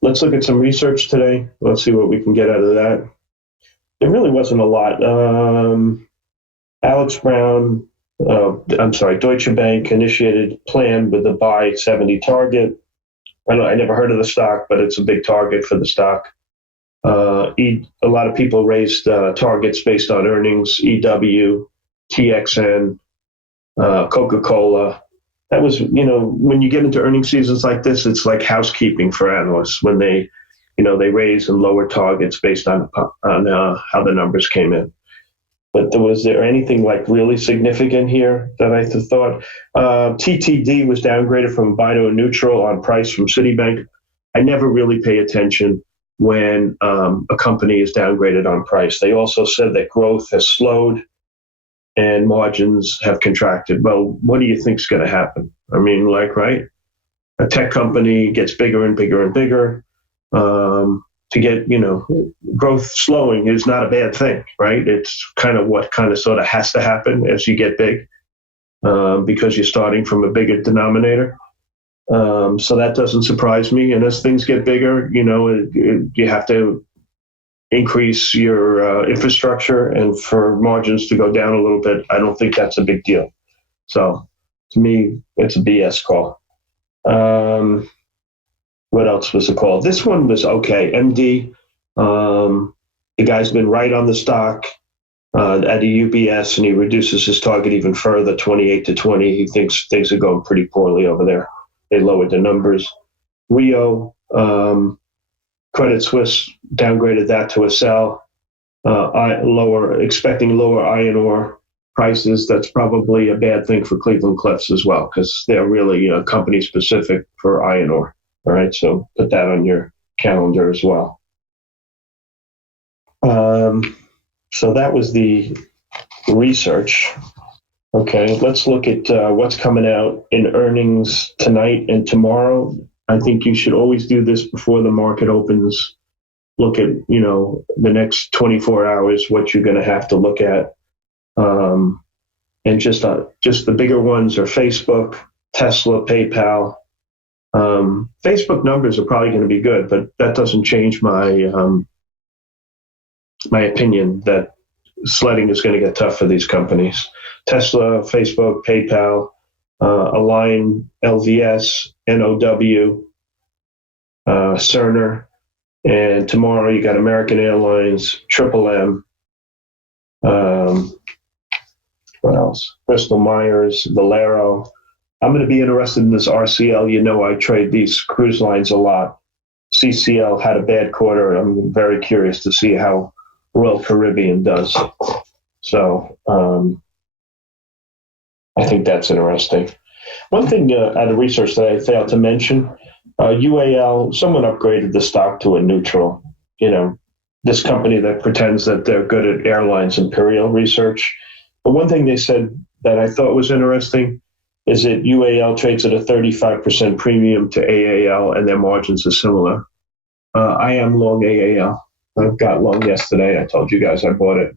Let's look at some research today. Let's see what we can get out of that. There really wasn't a lot. Deutsche Bank initiated plan with a buy 70 target. I never heard of the stock, but it's a big target for the stock. A lot of people raised targets based on earnings, EW, TXN, Coca-Cola. That was, when you get into earnings seasons like this, it's like housekeeping for analysts when they raise and lower targets based on how the numbers came in. But was there anything like really significant here that I thought? TTD was downgraded from buy to a neutral on price from Citibank. I never really pay attention when a company is downgraded on price. They also said that growth has slowed and margins have contracted. Well, what do you think is going to happen? I mean, right? A tech company gets bigger and bigger and bigger. To get, growth slowing is not a bad thing, right? It's kind of what sort of has to happen as you get big, because you're starting from a bigger denominator. So that doesn't surprise me. And as things get bigger, you have to increase your infrastructure, and for margins to go down a little bit, I don't think that's a big deal. So to me, it's a BS call. What else was it called? This one was okay. MD, the guy's been right on the stock at a UBS, and he reduces his target even further, 28 to 20. He thinks things are going pretty poorly over there. They lowered the numbers. Rio, Credit Suisse downgraded that to a sell. Expecting lower iron ore prices. That's probably a bad thing for Cleveland Cliffs as well, because they're really company specific for iron ore. All right, so put that on your calendar as well. So that was the research. Okay, let's look at what's coming out in earnings tonight and tomorrow. I think you should always do this before the market opens. Look at, the next 24 hours, what you're going to have to look at. And just the bigger ones are Facebook, Tesla, PayPal. Facebook numbers are probably going to be good, but that doesn't change my my opinion that sledding is going to get tough for these companies. Tesla, Facebook, PayPal, Align, LVS, NOW, Cerner, and tomorrow you got American Airlines, Triple M, what else? Bristol Myers, Valero. I'm going to be interested in this RCL. I trade these cruise lines a lot. CCL had a bad quarter. I'm very curious to see how Royal Caribbean does. So I think that's interesting. One thing out of research that I failed to mention, UAL, someone upgraded the stock to a neutral. This company that pretends that they're good at airlines, Imperial Research. But one thing they said that I thought was interesting is that UAL trades at a 35% premium to AAL, and their margins are similar. I am long AAL. I got long yesterday. I told you guys I bought it.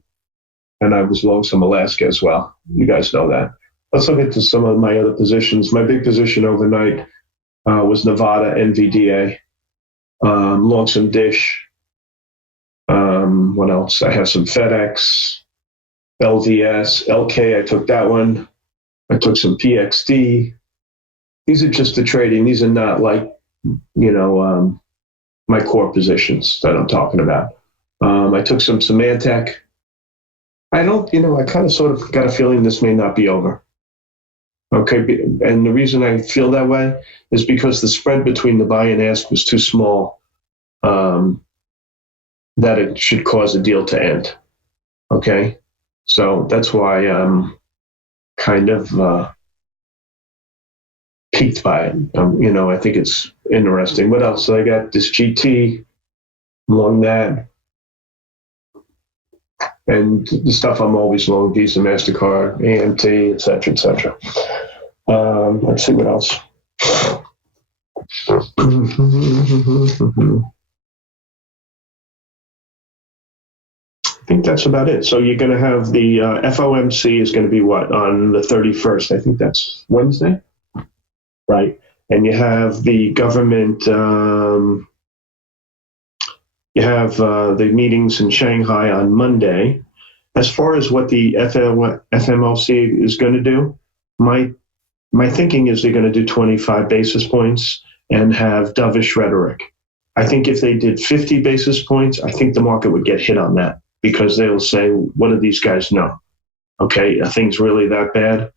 And I was long some Alaska as well. You guys know that. Let's look into some of my other positions. My big position overnight was Nevada, NVDA. Long some Dish. What else? I have some FedEx, LVS, LK. I took that one. I took some PXD. These are just the trading. These are not like, my core positions that I'm talking about. I took some Symantec. I kind of sort of got a feeling this may not be over. Okay, and the reason I feel that way is because the spread between the buy and ask was too small, that it should cause a deal to end. Okay, so that's why I'm kind of piqued by it. I think it's interesting. What else? So I got this GT along that, and the stuff I'm always long: Visa, Mastercard, AMT, et cetera, et cetera. Let's see what else. I think that's about it. So you're going to have the FOMC is going to be what, on the 31st? I think that's Wednesday, right? And you have the government, you have the meetings in Shanghai on Monday. As far as what the FMLC is going to do, my thinking is they're going to do 25 basis points and have dovish rhetoric. I think if they did 50 basis points, I think the market would get hit on that, because they'll say, what do these guys know? Okay, are things really that bad?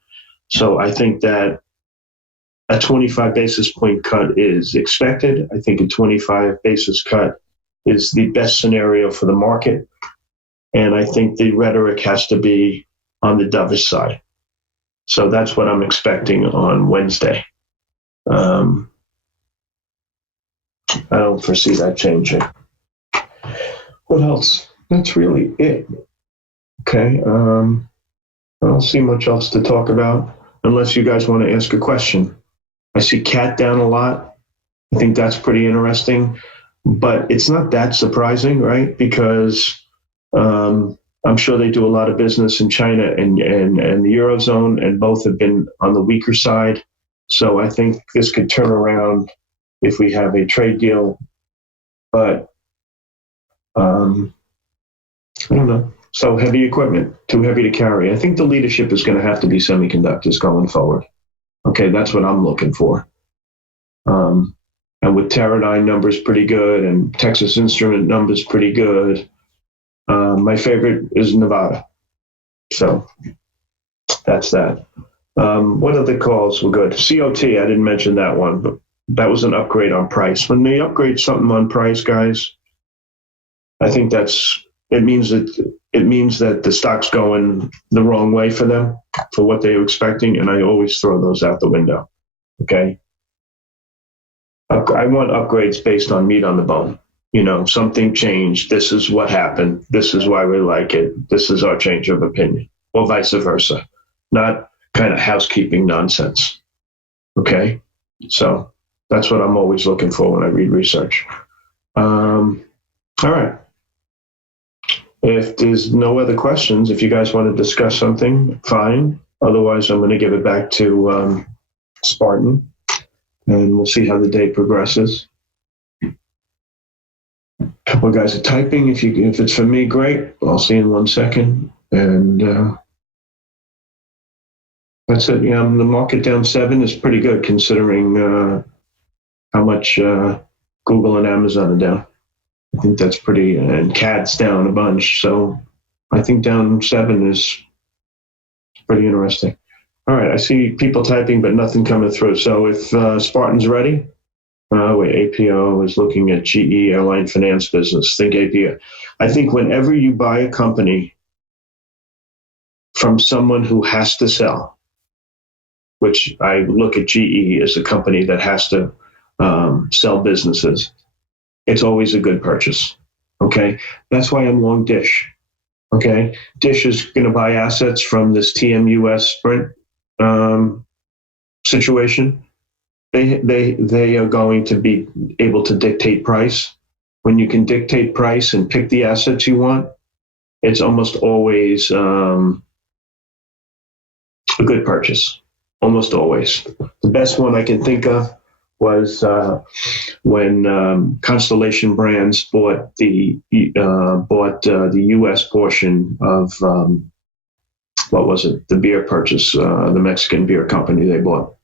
So I think that a 25 basis point cut is expected. I think a 25 basis cut is the best scenario for the market. And I think the rhetoric has to be on the dovish side. So that's what I'm expecting on Wednesday. I don't foresee that changing. What else? That's really it. Okay. I don't see much else to talk about unless you guys want to ask a question. I see CAT down a lot. I think that's pretty interesting, but it's not that surprising, right? Because I'm sure they do a lot of business in China and the Eurozone, and both have been on the weaker side. So I think this could turn around if we have a trade deal. But I don't know. So heavy equipment, too heavy to carry. I think the leadership is going to have to be semiconductors going forward. Okay, that's what I'm looking for. And with Teradyne numbers pretty good and Texas Instrument numbers pretty good, my favorite is Nevada. So that's that. What other calls were good? COT, I didn't mention that one, but that was an upgrade on price. When they upgrade something on price, guys, I think it means that the stock's going the wrong way for them, for what they were expecting, and I always throw those out the window. Okay? I want upgrades based on meat on the bone. Something changed. This is what happened. This is why we like it. This is our change of opinion, or vice versa. Not kind of housekeeping nonsense. Okay? So that's what I'm always looking for when I read research. All right. If there's no other questions, if you guys want to discuss something, fine. Otherwise, I'm going to give it back to Spartan, and we'll see how the day progresses. A couple of guys are typing. If it's for me, great. I'll see you in 1 second. And that's it. The market down 7 is pretty good considering how much Google and Amazon are down. I think that's pretty, and CAD's down a bunch. So I think down 7 is pretty interesting. All right, I see people typing, but nothing coming through. So if Spartan's ready, APO is looking at GE Airline Finance Business. Think APO. I think whenever you buy a company from someone who has to sell, which I look at GE as a company that has to sell businesses, it's always a good purchase. Okay, that's why I'm long Dish. Okay, Dish is going to buy assets from this TMUS Sprint situation. They are going to be able to dictate price. When you can dictate price and pick the assets you want, it's almost always a good purchase. Almost always. The best one I can think of was when Constellation Brands bought the U.S. portion of what was it? The beer purchase, the Mexican beer company they bought,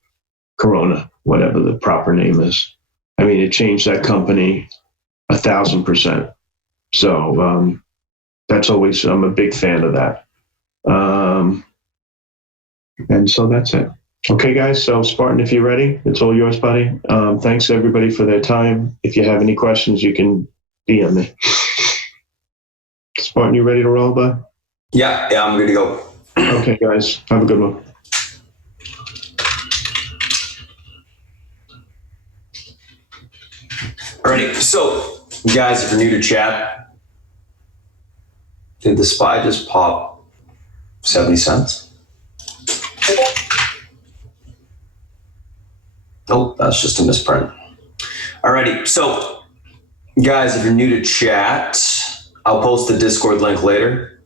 Corona, whatever the proper name is. I mean, it changed that company 1,000%. So that's always, I'm a big fan of that. And so that's it. Okay, guys. So Spartan, if you're ready, it's all yours, buddy. Thanks everybody for their time. If you have any questions, you can DM me. Spartan, you ready to roll, bud? Yeah, I'm good to go. Okay, guys. Have a good one. Alrighty, so guys, if you're new to chat, did the SPY just pop 70 cents? Nope, that's just a misprint. Alrighty, so guys, if you're new to chat, I'll post the Discord link later.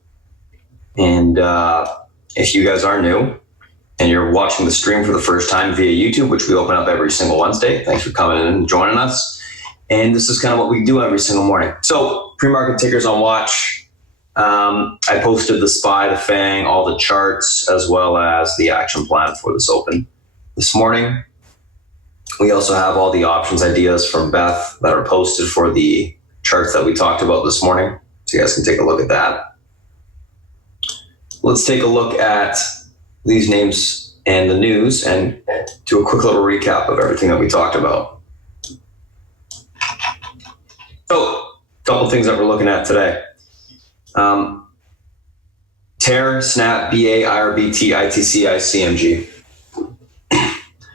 And if you guys are new and you're watching the stream for the first time via YouTube, which we open up every single Wednesday, thanks for coming in and joining us. And this is kind of what we do every single morning. So pre-market tickers on watch. I posted the SPY, the FANG, all the charts, as well as the action plan for this open this morning. We also have all the options ideas from Beth that are posted for the charts that we talked about this morning. So you guys can take a look at that. Let's take a look at these names and the news and do a quick little recap of everything that we talked about. So, a couple things that we're looking at today. TER, SNAP, BA, IRBT, ITC, ICMG.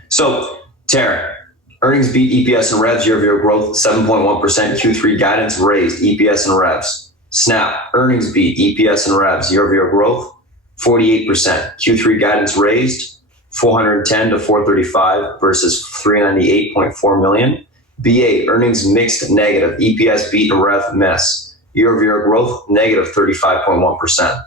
So, TER, earnings beat EPS and revs, year-over-year growth, 7.1%, Q3 guidance raised, EPS and revs. SNAP, earnings beat EPS and revs, year-over-year growth, 48%, Q3 guidance raised, 410 to 435 versus 398.4 million. BA, earnings mixed negative, EPS beat and rev miss, year-over-year growth, negative 35.1%.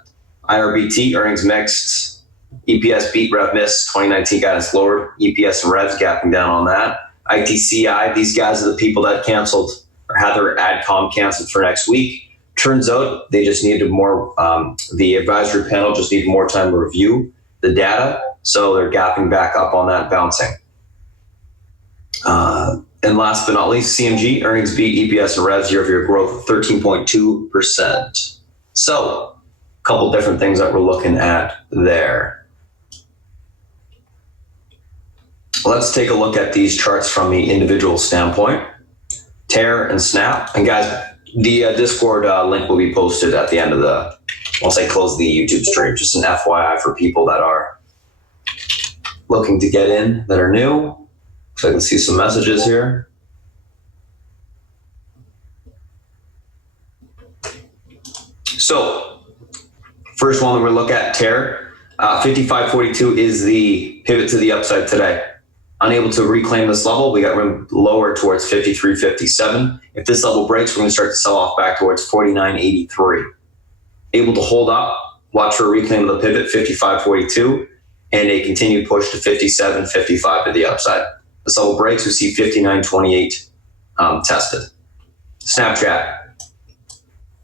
IRBT, earnings mixed, EPS beat, rev miss, 2019 guidance lowered, EPS and revs gapping down on that. ITCI, these guys are the people that canceled or had their AdCom canceled for next week. Turns out they just needed more, the advisory panel just needed more time to review the data, so they're gapping back up on that, bouncing. And last but not least, CMG, earnings beat, EPS and revs, year-over-year growth of 13.2%. So, a couple different things that we're looking at there. Let's take a look at these charts from the individual standpoint. TER and SNAP. And guys, the Discord link will be posted at the end of the, once I close the YouTube stream. Just an FYI for people that are looking to get in, that are new. So I can see some messages here. So, first one that we're looking at, TER. 55.42 is the pivot to the upside today. Unable to reclaim this level, we got room lower towards 53.57. If this level breaks, we're going to start to sell off back towards 49.83. Able to hold up, watch for a reclaim of the pivot, 55.42, and a continued push to 57.55 to the upside. This level breaks, we see 59.28 tested. Snapchat.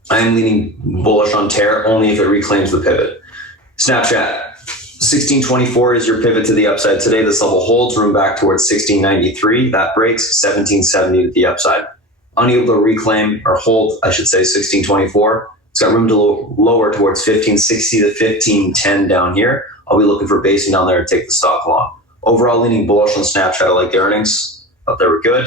I am leaning bullish on TER only if it reclaims the pivot. Snapchat. 1624 is your pivot to the upside today. This level holds, room back towards 1693. That breaks 1770 to the upside. Unable to reclaim or hold, I should say, 1624. It's got room to lower towards 1560 to 1510 down here. I'll be looking for basing down there to take the stock long. Overall, leaning bullish on Snapchat. I like the earnings. Thought they were good.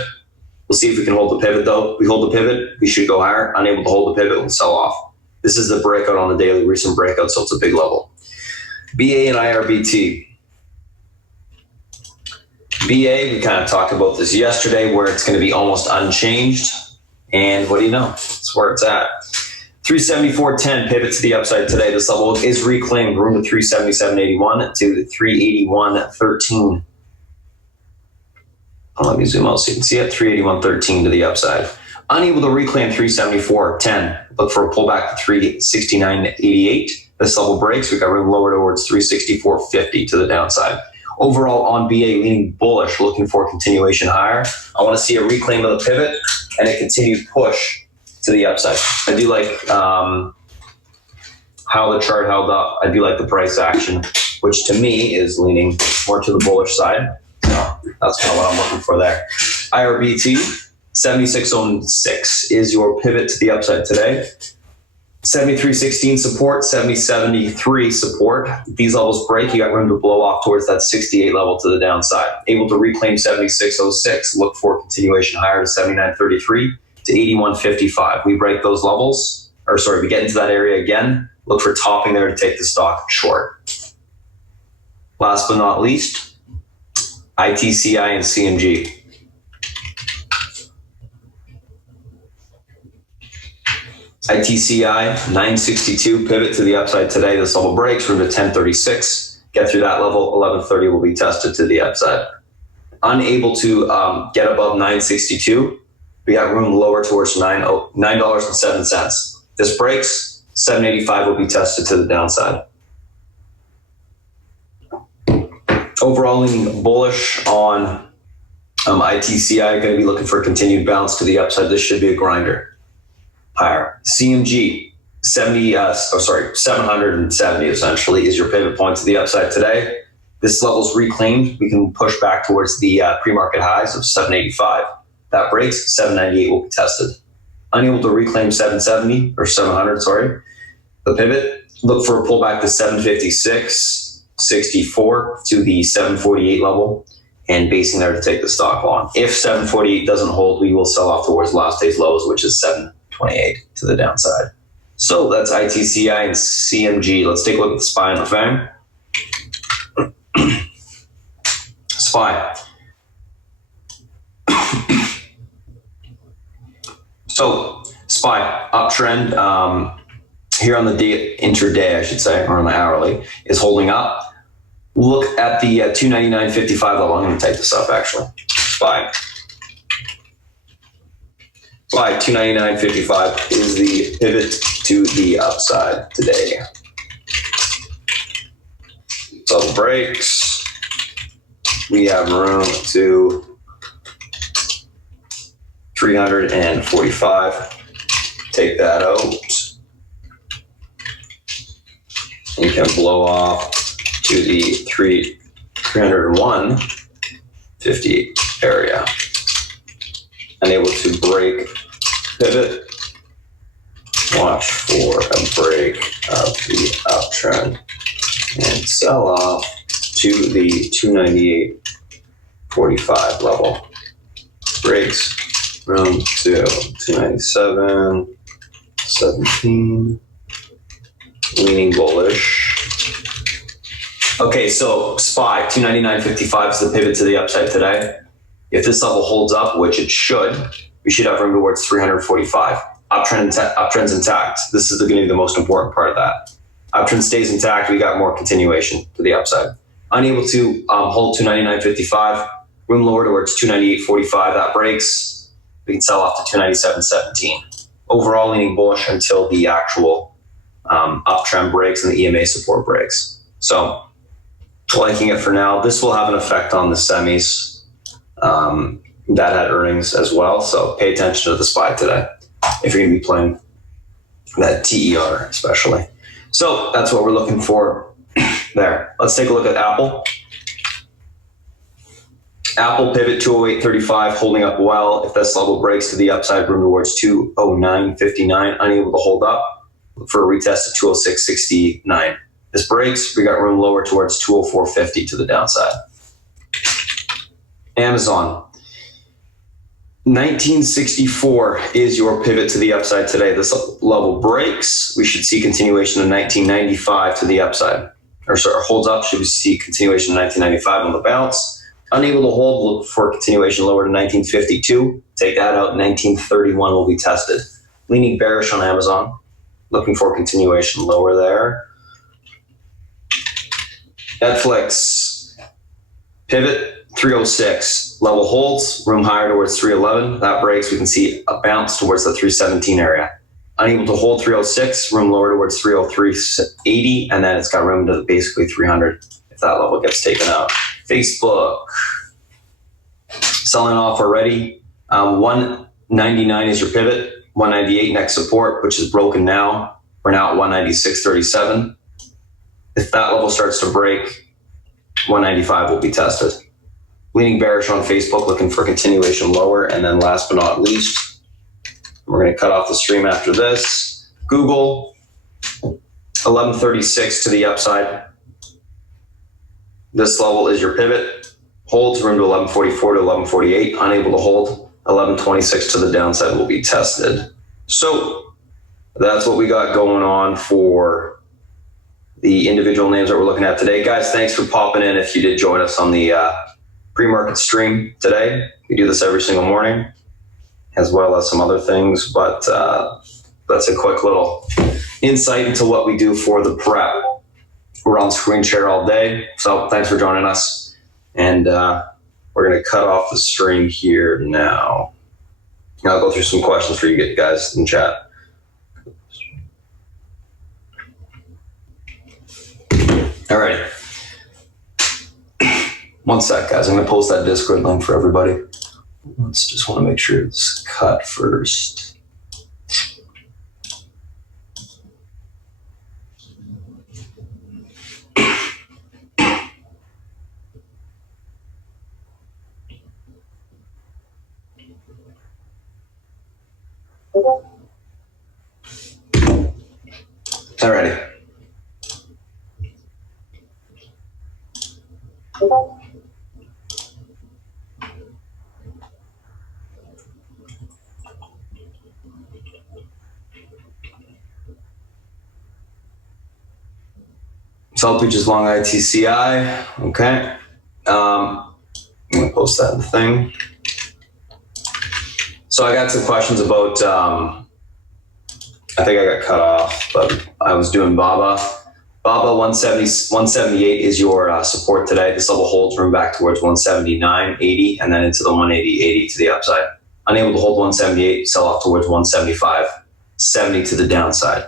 We'll see if we can hold the pivot though. We hold the pivot, we should go higher. Unable to hold the pivot, we'll sell off. This is the breakout on the daily, recent breakout, so it's a big level. BA and IRBT. BA, we kind of talked about this yesterday, where it's going to be almost unchanged. And what do you know? That's where it's at. 374.10 pivot to the upside today. This level is reclaimed, room to 377.81 to 381.13. Let me zoom out so you can see it. 381.13 to the upside. Unable to reclaim 374.10. Look for a pullback to 369.88. This level breaks, we got room lower towards 364.50 to the downside. Overall on BA, leaning bullish, looking for a continuation higher. I want to see a reclaim of the pivot and a continued push to the upside. I do like how the chart held up. I do like the price action, which to me is leaning more to the bullish side. So that's kind of what I'm looking for there. IRBT, 76.06 is your pivot to the upside today. 73.16 support, 70.73 support. If these levels break, you got room to blow off towards that 68 level to the downside. Able to reclaim 76.06. Look for continuation higher to 79.33 to 81.55. We break those levels, we get into that area again. Look for topping there to take the stock short. Last but not least, ITCI and CMG. ITCI 962, pivot to the upside today. This level breaks, room to 1036. Get through that level, 1130 will be tested to the upside. Unable to get above 962, we got room lower towards $9.07. This breaks, 785 will be tested to the downside. Overall, leaning bullish on ITCI, going to be looking for a continued bounce to the upside. This should be a grinder. Higher. CMG 770 essentially is your pivot point to the upside today. This level's reclaimed. We can push back towards the pre-market highs of 785. That breaks, 798 will be tested. Unable to reclaim 770 or 700, the pivot, look for a pullback to 756.64 to the 748 level and basing there to take the stock long. If 748 doesn't hold, we will sell off towards last day's lows, which is 728 to the downside. So that's ITCI and CMG. Let's take a look at the SPY and the FANG. SPY. So SPY uptrend here on the day, intraday, I should say, or on the hourly, is holding up. Look at the 299.55 level. I'm going to type this up actually. SPY 299.55 is the pivot to the upside today. So breaks. We have room to 345. Take that out. You can blow off to the 301.50 area. Unable to break pivot. Watch for a break of the uptrend and sell off to the 298.45 level. Breaks, room to 297.17. Leaning bullish. Okay, so SPY 299.55 is the pivot to the upside today. If this level holds up, which it should, we should have room towards 345. Uptrend's intact. This is going to be the most important part of that. Uptrend stays intact. We got more continuation to the upside. Unable to hold 299.55. Room lower towards 298.45. That breaks. We can sell off to 297.17. Overall, leaning bullish until the actual uptrend breaks and the EMA support breaks. So, liking it for now. This will have an effect on the semis. That had earnings as well, so pay attention to the SPY today if you're going to be playing that TER especially. So that's what we're looking for there. Let's take a look at Apple. Apple pivot 208.35 holding up well. If this level breaks to the upside, room towards 209.59, unable to hold up. Look for a retest of 206.69. This breaks, we got room lower towards 204.50 to the downside. Amazon. 1964 is your pivot to the upside today. This level breaks. We should see continuation of 1995 to the upside. Holds up, should we see continuation of 1995 on the bounce. Unable to hold, look for continuation lower to 1952. Take that out, 1931 will be tested. Leaning bearish on Amazon. Looking for continuation lower there. Netflix. Pivot. 306 level holds, room higher towards 311. That breaks, we can see a bounce towards the 317 area. Unable to hold 306, room lower towards 303.80, and then it's got room to basically 300 if that level gets taken out. Facebook, selling off already. 199 is your pivot, 198 next support, which is broken now. We're now at 196.37. If that level starts to break, 195 will be tested. Leaning bearish on Facebook, looking for continuation lower. And then last but not least, we're going to cut off the stream after this. Google, 1136 to the upside. This level is your pivot. Holds room to 1144 to 1148. Unable to hold. 1126 to the downside will be tested. So that's what we got going on for the individual names that we're looking at today. Guys, thanks for popping in if you did join us on the pre-market stream today. We do this every single morning, as well as some other things, but that's a quick little insight into what we do for the prep. We're on screen share all day, so thanks for joining us. And we're going to cut off the stream here now. I'll go through some questions for you guys in chat. All right. One sec, guys. I'm going to post that Discord link for everybody. Let's just want to make sure it's cut first. Alrighty. Salt Beach is long ITCI. Okay. I'm going to post that in the thing. So I got some questions about, I think I got cut off, but I was doing BABA. BABA 178 is your support today. This level holds room back towards 179.80 and then into the 180.80 to the upside. Unable to hold 178, sell off towards 175.70 to the downside.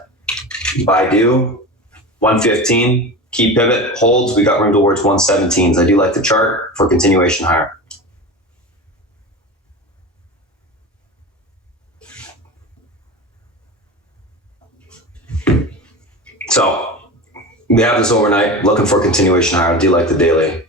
Baidu 115. Key pivot holds. We got room towards 117s. I do like the chart for continuation higher. So we have this overnight looking for continuation higher. I do like the daily.